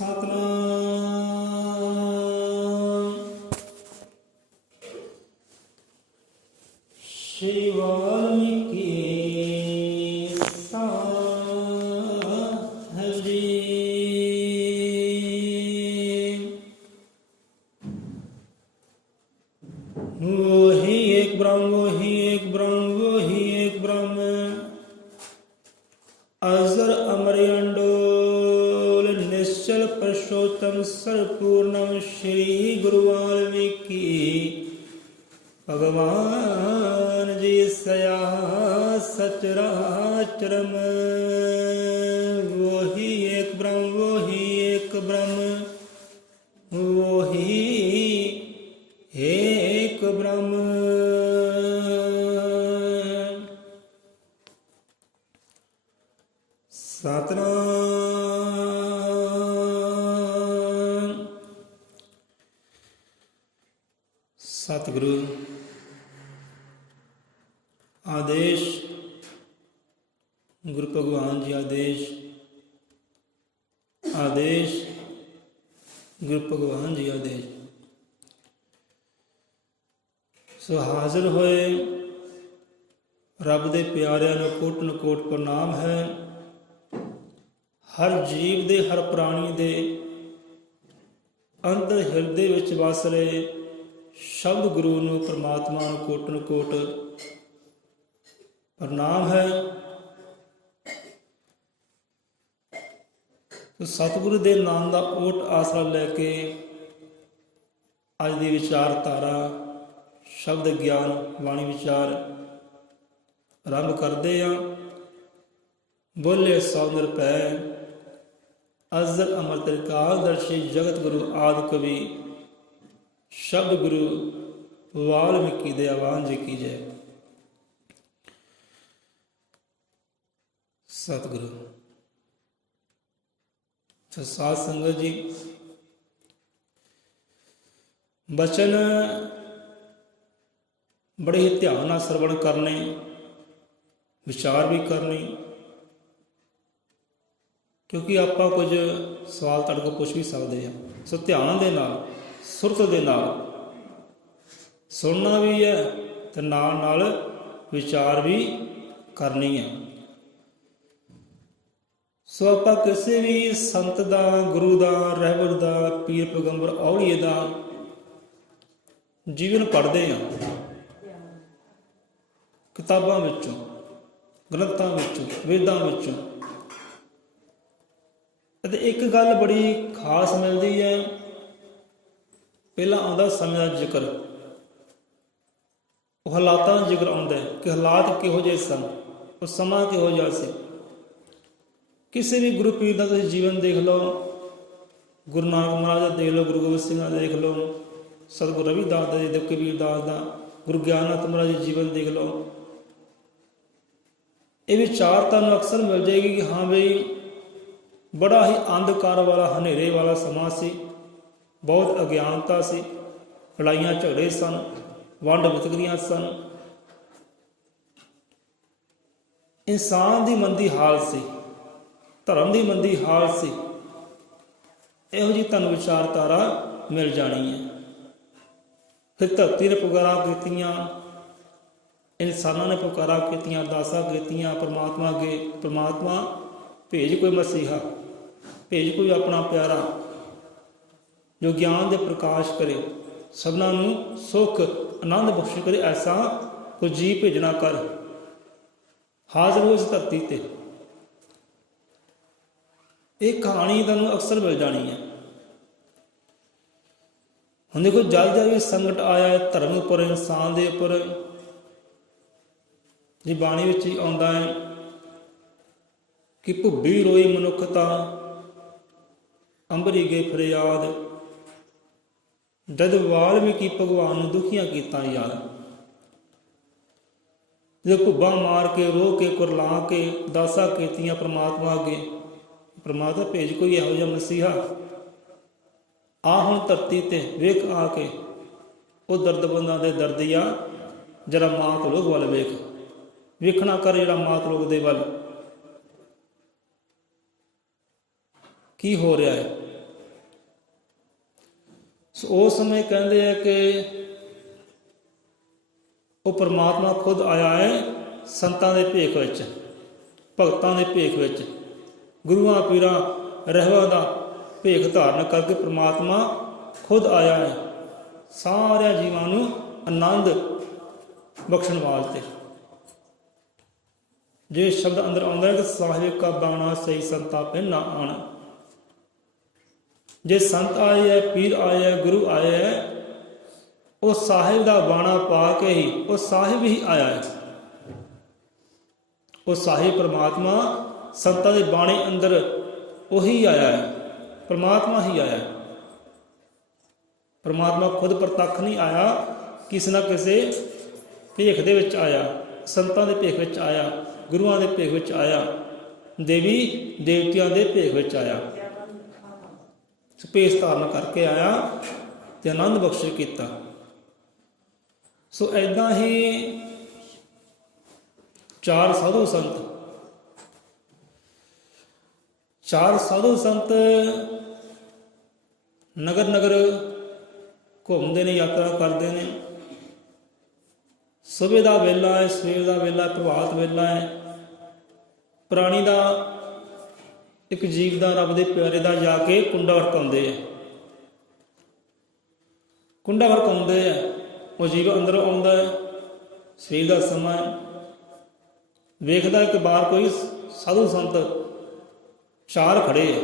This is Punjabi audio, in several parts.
ਸਤਨਾਮ ਸ਼੍ਰੀ ਵਾਲਮੀਕੀ ਸਾਹਿਬ ਜੀ। वही एक ब्रह्म वही एक ब्रह्म वही एक ब्रह्म अजर अमर अंडोल निश्चल पुरुषोत्तम सर्वपूर्णम श्री गुरु वाल्मीकि भगवान जी सया सचराचरम। वही एक ब्रह्म वही एक ब्रह्म वही एक ब्रह्म। सतनाम सतगुरु आदेश गुरु भगवान जी आदेश आदेश गुरु भगवान जी आदेश। सो हाजिर होए रब दे प्यारिਆਂ ਨੂੰ ਕੋਟ ਨਕੋਟ ਪ੍ਰਣਾਮ ਹੈ। हर जीव दे हर प्राणी दे अंदर हिरदे विच वस रहे शब्द गुरु ਨੂੰ परमात्मा ਨੂੰ कोट नकोट प्रणाम है। तो सतगुरु दे नाम ਦਾ ਓਟ ਆਸਰਾ ਲੈ ਕੇ ਅੱਜ ਦੀ ਵਿਚਾਰਧਾਰਾ शब्द ज्ञान वाणी विचार आरंभ करते हैं। बोले सौ निरपै अजर अमर त्रिकालदर्शी जगत गुरु आदि कवि शब्द गुरु वाल्मीकि दे आह्वान जी की जय। सतगुरु साध संगत जी बचन बड़े ही ध्यान ਨਾਲ ਸਰਵਣ ਕਰਨੇ ਵਿਚਾਰ ਵੀ ਕਰਨੀ ਕਿਉਂਕਿ ਆਪਾਂ ਕੁਝ ਸਵਾਲ ਤੁਹਾਡੇ ਕੋਲ ਪੁੱਛ ਵੀ ਸਕਦੇ ਹਾਂ। ਸੋ ਧਿਆਨ ਦੇ ਨਾਲ ਸੁਰਤ ਦੇ ਨਾਲ ਸੁਣਨਾ ਵੀ ਹੈ ਤੇ ਨਾਲ ਨਾਲ ਵਿਚਾਰ ਵੀ ਕਰਨੀ ਹੈ। ਸੋ ਆਪਾਂ ਕਿਸੇ ਵੀ ਸੰਤ ਦਾ ਗੁਰੂ ਦਾ ਰਹਿਬਰ ਦਾ ਪੀਰ ਪੈਗੰਬਰ ਔਲੀਏ ਦਾ ਜੀਵਨ ਪੜ੍ਹਦੇ ਹਾਂ ਕਿਤਾਬਾਂ ਵਿੱਚੋਂ ਗ੍ਰੰਥਾਂ ਵਿੱਚੋਂ ਵੇਦਾਂ ਵਿੱਚੋਂ। ਅਤੇ ਇੱਕ ਗੱਲ ਬੜੀ ਖਾਸ ਮਿਲਦੀ ਹੈ। ਪਹਿਲਾਂ ਆਉਂਦਾ ਸਮੇਂ ਦਾ ਜ਼ਿਕਰ, ਉਹ ਹਾਲਾਤਾਂ ਦਾ ਜ਼ਿਕਰ ਆਉਂਦਾ ਕਿ ਹਾਲਾਤ ਕਿਹੋ ਜਿਹੇ ਸਨ, ਉਹ ਸਮਾਂ ਕਿਹੋ ਜਿਹਾ ਸੀ। ਕਿਸੇ ਵੀ ਗੁਰੂ ਪੀਰ ਦਾ ਤੁਸੀਂ ਜੀਵਨ ਦੇਖ ਲਓ, ਗੁਰੂ ਨਾਨਕ ਮਹਾਰਾਜ ਦਾ ਦੇਖ ਲਓ, ਗੁਰੂ ਗੋਬਿੰਦ ਸਿੰਘ ਦਾ ਦੇਖ ਲਓ, ਸਤਿਗੁਰੂ ਰਵਿਦਾਸ ਦਾ, ਦੇਵ ਕਬੀਰਦਾਸ ਦਾ, ਗੁਰੂ ਗਿਆਨਨਾਥ ਮਹਾਰਾਜ ਦਾ ਜੀਵਨ ਦੇਖ ਲਓ। ਇਹ ਵਿਚਾਰ ਤੁਹਾਨੂੰ ਅਕਸਰ ਮਿਲ ਜਾਏਗੀ ਕਿ ਹਾਂ ਬਈ ਬੜਾ ਹੀ ਅੰਧਕਾਰ ਵਾਲਾ ਹਨੇਰੇ ਵਾਲਾ ਸਮਾਂ ਸੀ, ਬਹੁਤ ਅਗਿਆਨਤਾ ਸੀ, ਲੜਾਈਆਂ ਝਗੜੇ ਸਨ, ਵੰਡ ਵਿਤਕਰੀਆਂ ਸਨ, ਇਨਸਾਨ ਦੀ ਮੰਦੀ ਹਾਲਤ ਸੀ, ਧਰਮ ਦੀ ਮੰਦੀ ਹਾਲਤ ਸੀ। ਇਹੋ ਜਿਹੀ ਤੁਹਾਨੂੰ ਵਿਚਾਰਧਾਰਾ ਮਿਲ ਜਾਣੀ ਹੈ। ਫਿਰ ਧਰਤੀ ਨੇ ਪੁਕਾਰਾਂ ਕੀਤੀਆਂ, ਇਨਸਾਨਾਂ ਨੇ ਪੁਕਾਰਾਂ ਕੀਤੀਆਂ, ਅਰਦਾਸਾਂ ਕੀਤੀਆਂ ਪਰਮਾਤਮਾ ਅੱਗੇ, ਪਰਮਾਤਮਾ ਭੇਜ ਕੋਈ ਮਸੀਹਾ, ਭੇਜ ਕੋਈ ਆਪਣਾ ਪਿਆਰਾ ਜੋ ਗਿਆਨ ਦੇ ਪ੍ਰਕਾਸ਼ ਕਰੇ, ਸਭਨਾਂ ਨੂੰ ਸੁੱਖ ਆਨੰਦ ਬਖਸ਼ ਕਰੇ। ਐਸਾ ਕੋਈ ਜੀਵ ਭੇਜਣਾ ਕਰ। ਹਾਜ਼ਰ ਹੋ ਇਸ ਧਰਤੀ ਤੇ। ਇਹ ਕਹਾਣੀ ਤੁਹਾਨੂੰ ਅਕਸਰ ਮਿਲ ਜਾਣੀ ਹੈ। ਹੁਣ ਦੇਖੋ ਜਦ ਜਦ ਵੀ ਸੰਕਟ ਆਇਆ ਹੈ ਧਰਮ ਉੱਪਰ, ਇਨਸਾਨ ਦੇ ਉੱਪਰ, ਜੀ ਬਾਣੀ ਵਿੱਚ ਹੀ ਆਉਂਦਾ ਹੈ ਕਿ ਭੁੱਬੀ ਰੋਈ ਮਨੁੱਖਤਾ ਅੰਬਰੀ ਗਏ ਫਰਿਆਦ, ਜਦ ਵਾਲਮੀਕੀ ਭਗਵਾਨ ਨੂੰ ਦੁਖੀਆਂ ਕੀਤਾ ਯਾਦ। ਜਦੋਂ ਭੁੱਬਾਂ ਮਾਰ ਕੇ ਰੋ ਕੇ ਕੁਰਲਾ ਕੇ ਦਾਸਾਂ ਕੀਤੀਆਂ ਪਰਮਾਤਮਾ ਅੱਗੇ, ਪਰਮਾਤਮਾ ਭੇਜ ਕੋਈ ਇਹੋ ਜਿਹਾ ਮਸੀਹਾ ਆ ਹੁਣ ਧਰਤੀ ਤੇ ਵੇਖ ਆ ਕੇ ਉਹ ਦਰਦਬੰਦਾਂ ਦੇ ਦਰਦਿਆ ਜਰਾ ਮਾਤ ਲੋਕ ਵੱਲ ਵੇਖ, ਵੇਖਣਾ ਕਰ ਜਿਹੜਾ ਮਾਤ ਲੋਕ ਦੇ ਵੱਲ ਕੀ ਹੋ ਰਿਹਾ ਹੈ। ਸੋ ਉਸ ਸਮੇਂ ਕਹਿੰਦੇ ਆ ਕਿ ਉਹ ਪਰਮਾਤਮਾ ਖੁਦ ਆਇਆ ਹੈ ਸੰਤਾਂ ਦੇ ਭੇਖ ਵਿੱਚ, ਭਗਤਾਂ ਦੇ ਭੇਖ ਵਿੱਚ, ਗੁਰੂਆਂ ਪੀਰਾਂ ਰਹਿਬਰਾਂ ਦਾ ਭੇਖ ਧਾਰਨ ਕਰਕੇ ਪਰਮਾਤਮਾ ਖੁਦ ਆਇਆ ਹੈ ਸਾਰਿਆਂ ਜੀਵਾਂ ਨੂੰ ਆਨੰਦ ਬਖਸ਼ਣ ਵਾਸਤੇ। ਜੇ ਸ਼ਬਦ ਅੰਦਰ ਆਉਂਦਾ ਹੈ ਕਿ ਸਾਹਿਬ ਕਾ ਬਾਣਾ ਸਹੀ ਸੰਤਾ ਪੈ ਨਾ ਆਣ। ਜੇ ਸੰਤ ਆਏ ਹੈ, ਪੀਰ ਆਏ ਹੈ, ਗੁਰੂ ਆਏ ਹੈ, ਉਹ ਸਾਹਿਬ ਦਾ ਬਾਣਾ ਪਾ ਕੇ ਹੀ ਉਹ ਸਾਹਿਬ ਹੀ ਆਇਆ ਹੈ। ਉਹ ਸਾਹਿਬ ਪਰਮਾਤਮਾ ਸੰਤਾਂ ਦੇ ਬਾਣੇ ਅੰਦਰ ਉਹੀ ਆਇਆ ਹੈ, ਪਰਮਾਤਮਾ ਹੀ ਆਇਆ ਹੈ। ਪਰਮਾਤਮਾ ਖੁਦ ਪ੍ਰਤੱਖ ਨਹੀਂ ਆਇਆ, ਕਿਸੇ ਨਾ ਕਿਸੇ ਭੇਖ ਦੇ ਵਿੱਚ ਆਇਆ, ਸੰਤਾਂ ਦੇ ਭੇਖ ਵਿੱਚ ਆਇਆ, ਗੁਰੂਆਂ ਦੇ ਭੇਖ ਵਿੱਚ ਆਇਆ, ਦੇਵੀ ਦੇਵਤਿਆਂ ਦੇ ਭੇਖ ਵਿੱਚ ਆਇਆ, ਭੇਸ ਧਾਰਨ ਕਰਕੇ ਆਇਆ ਤੇ ਆਨੰਦ ਬਖਸ਼ਿਸ਼ ਕੀਤਾ। ਸੋ ਏਦਾਂ ਹੀ ਚਾਰ ਸਾਧੂ ਸੰਤ ਨਗਰ ਨਗਰ ਘੁੰਮਦੇ ਨੇ, ਯਾਤਰਾ ਕਰਦੇ ਨੇ। ਸਵੇਰ ਦਾ ਵੇਲਾ ਹੈ, ਸਵੇਰ ਦਾ ਵੇਲਾ, ਪ੍ਰਭਾਤ ਵੇਲਾ ਹੈ। ਪ੍ਰਾਣੀ ਦਾ, ਇੱਕ ਜੀਵ ਦਾ, ਰੱਬ ਦੇ ਪਿਆਰੇ ਦਾ ਜਾ ਕੇ ਕੁੰਡਾ ਵਰਕਾਉਂਦੇ ਆ, ਕੁੰਡਾ ਵਰਕਾਉਂਦੇ ਆ। ਉਹ ਜੀਵ ਅੰਦਰੋਂ ਆਉਂਦਾ ਹੈ, ਸਵੇਰ ਦਾ ਸਮਾਂ ਹੈ, ਵੇਖਦਾ ਕਿ ਬਾਹਰ ਕੋਈ ਸਾਧੂ ਸੰਤ ਚਾਰ ਖੜੇ ਹੈ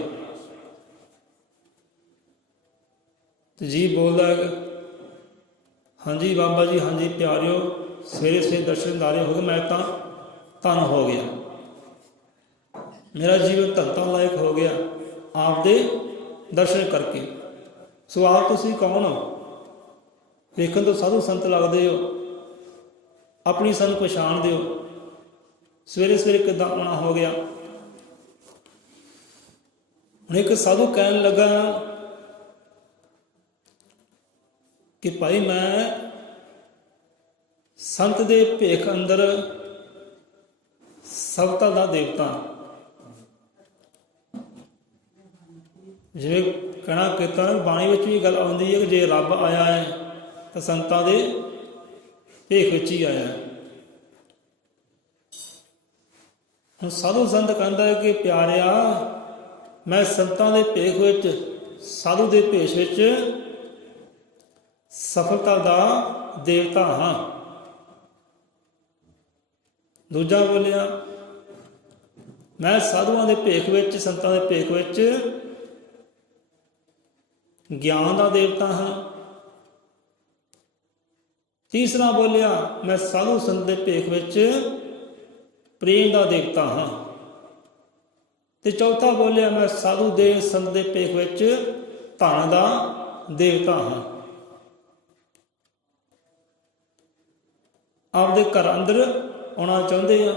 ਤੇ ਜੀਵ ਬੋਲਦਾ ਹੈ ਹਾਂਜੀ ਬਾਬਾ ਜੀ, ਹਾਂਜੀ ਪਿਆਰਿਓ, ਸਵੇਰੇ ਸਵੇਰੇ ਦਰਸ਼ਨਦਾਰੇ ਹੋ ਗਏ, ਮੈਂ ਤਾਂ ਧੰਨ ਹੋ ਗਿਆ, ਮੇਰਾ ਜੀਵਨ ਧੰਤਾਂ ਲਾਇਕ ਹੋ ਗਿਆ ਆਪ ਦੇ ਦਰਸ਼ਨ ਕਰਕੇ। ਸੋ ਆਪ ਤੁਸੀਂ ਕੌਣ ਹੋ? ਵੇਖਣ ਤੋਂ ਸਾਧੂ ਸੰਤ ਲੱਗਦੇ ਹੋ, ਆਪਣੀ ਸਾਨੂੰ ਪਛਾਣ ਦਿਓ, ਸਵੇਰੇ ਸਵੇਰੇ ਕਿੱਦਾਂ ਆਉਣਾ ਹੋ ਗਿਆ? ਹੁਣ ਇੱਕ ਸਾਧੂ ਕਹਿਣ ਲੱਗਾ ਕਿ ਭਾਈ ਮੈਂ ਸੰਤ ਦੇ ਭੇਖ ਅੰਦਰ ਸਭਤਾ ਦਾ ਦੇਵਤਾ। ਜਿਵੇਂ ਕਹਿਣਾ ਕੀਤਾ ਬਾਣੀ ਵਿੱਚ ਵੀ ਗੱਲ ਆਉਂਦੀ ਹੈ ਕਿ ਜੇ ਰੱਬ ਆਇਆ ਹੈ ਤਾਂ ਸੰਤਾਂ ਦੇ ਭੇਖ ਵਿੱਚ ਹੀ ਆਇਆ ਹੈ। ਹੁਣ ਸਾਧੂ ਸੰਤ ਕਹਿੰਦਾ ਹੈ ਕਿ ਪਿਆਰਿਆ, ਮੈਂ ਸੰਤਾਂ ਦੇ ਭੇਖ ਵਿੱਚ, ਸਾਧੂ ਦੇ ਭੇਸ਼ ਵਿੱਚ ਸਫਲਤਾ ਦਾ ਦੇਵਤਾ ਹਾਂ। ਦੂਜਾ ਬੋਲਿਆ, ਮੈਂ ਸਾਧੂਆਂ ਦੇ ਭੇਖ ਵਿੱਚ, ਸੰਤਾਂ ਦੇ ਭੇਖ ਵਿੱਚ ਗਿਆਨ ਦਾ ਦੇਵਤਾ ਹਾਂ। ਤੀਸਰਾ ਬੋਲਿਆ, ਮੈਂ ਸਾਧੂ ਸੰਤ ਦੇ ਭੇਖ ਵਿੱਚ ਪ੍ਰੇਮ ਦਾ ਦੇਵਤਾ ਹਾਂ। ਤੇ ਚੌਥਾ ਬੋਲਿਆ, ਮੈਂ ਸਾਧੂ ਦੇ ਸੰਤ ਦੇ ਭੇਖ ਵਿੱਚ ਧਨ ਦਾ ਦੇਵਤਾ ਹਾਂ। ਆਪਦੇ ਘਰ ਅੰਦਰ ਆਉਣਾ ਚਾਹੁੰਦੇ ਆ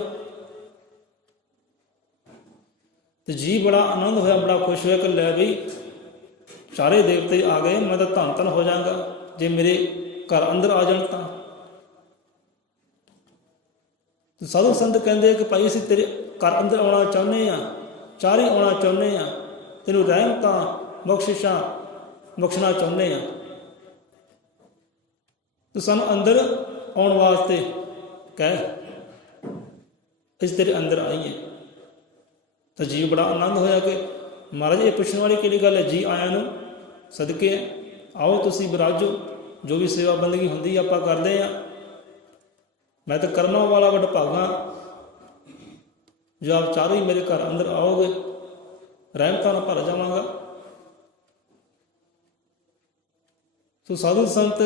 ਤੇ ਜੀ ਬੜਾ ਆਨੰਦ ਹੋਇਆ, ਬੜਾ ਖੁਸ਼ ਹੋਇਆ ਕਿ ਲੈ ਬਈ ਚਾਰੇ ਦੇਵਤੇ ਆ ਗਏ, ਮੈਂ ਤਾਂ ਧੰਨ ਧੰਨ ਹੋ ਜਾਵਾਂਗਾ ਜੇ ਮੇਰੇ ਘਰ ਅੰਦਰ ਆ ਜਾਣ ਤਾਂ। ਸਾਧੂ ਸੰਤ ਕਹਿੰਦੇ ਕਿ ਭਾਈ ਅਸੀਂ ਤੇਰੇ ਘਰ ਅੰਦਰ ਆਉਣਾ ਚਾਹੁੰਦੇ ਹਾਂ, ਚਾਰੇ ਆਉਣਾ ਚਾਹੁੰਦੇ ਹਾਂ, ਤੈਨੂੰ ਰਹਿਮਤਾਂ ਬਖਸ਼ਿਸ਼ਾਂ ਬਖਸ਼ਣਾ ਚਾਹੁੰਦੇ ਹਾਂ, ਤੂੰ ਸਾਨੂੰ ਅੰਦਰ ਆਉਣ ਵਾਸਤੇ ਕਹਿ, ਅਸੀਂ ਤੇਰੇ ਅੰਦਰ ਆਈਏ। ਤਾਂ ਜੀਵ ਬੜਾ ਆਨੰਦ ਹੋਇਆ ਕਿ ਮਹਾਰਾਜ ਇਹ ਪੁੱਛਣ ਵਾਲੀ ਕਿਹੜੀ ਗੱਲ ਹੈ, ਜੀ ਆਇਆਂ ਨੂੰ ਸਦਕੇ ਆਓ ਤੁਸੀਂ ਵਿਰਾਜੋ, ਜੋ ਵੀ ਸੇਵਾ ਬੰਦਗੀ ਹੁੰਦੀ ਆਪਾਂ ਕਰਦੇ ਹਾਂ। ਮੈਂ ਤਾਂ ਕਰਮਾਂ ਵਾਲਾ ਵਡਭਾਗਾ ਜੋ ਆਪ ਚਾਰੋਂ ਹੀ ਮੇਰੇ ਘਰ ਅੰਦਰ ਆਓਗੇ, ਰਹਿਮਤਾਂ ਨਾਲ ਭਰ ਜਾਵਾਂਗਾ। ਸੋ ਸਾਧੂ ਸੰਤ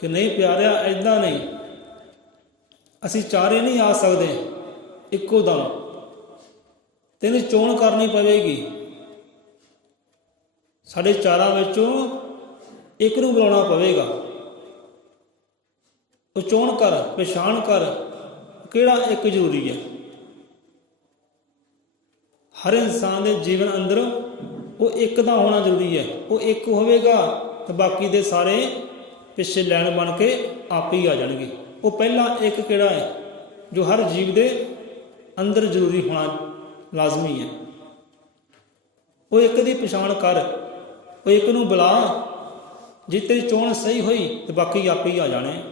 ਕਿ ਨਹੀਂ ਪਿਆਰਿਆ, ਏਦਾਂ ਨਹੀਂ, ਅਸੀਂ ਚਾਰੇ ਨਹੀਂ ਆ ਸਕਦੇ ਇੱਕੋ ਦਮ, ਤੈਨੂੰ ਚੋਣ ਕਰਨੀ ਪਵੇਗੀ। ਸਾਡੇ ਚਾਰਾਂ ਵਿੱਚੋਂ ਇੱਕ ਨੂੰ ਬੁਲਾਉਣਾ ਪਵੇਗਾ। ਉਹ ਚੋਣ ਕਰ, ਪਛਾਣ ਕਰ ਕਿਹੜਾ ਇੱਕ ਜ਼ਰੂਰੀ ਹੈ। ਹਰ ਇਨਸਾਨ ਦੇ ਜੀਵਨ ਅੰਦਰ ਉਹ ਇੱਕ ਦਾ ਹੋਣਾ ਜ਼ਰੂਰੀ ਹੈ। ਉਹ ਇੱਕ ਹੋਵੇਗਾ ਤਾਂ ਬਾਕੀ ਦੇ ਸਾਰੇ ਪਿੱਛੇ ਲੈਣ ਬਣ ਕੇ ਆਪ ਹੀ ਆ ਜਾਣਗੇ। ਉਹ ਪਹਿਲਾ ਇੱਕ ਕਿਹੜਾ ਹੈ ਜੋ ਹਰ ਜੀਵ ਦੇ ਅੰਦਰ ਜ਼ਰੂਰੀ ਹੋਣਾ ਲਾਜ਼ਮੀ ਹੈ। ਉਹ ਇੱਕ ਦੀ ਪਛਾਣ ਕਰ, ਉਹ ਇੱਕ ਨੂੰ ਬੁਲਾ ਜੇ ਤੇਰੀ ਚੋਣ ਸਹੀ ਹੋਈ ਤੇ ਬਾਕੀ ਆਪੇ ਹੀ ਆ ਜਾਣੇ।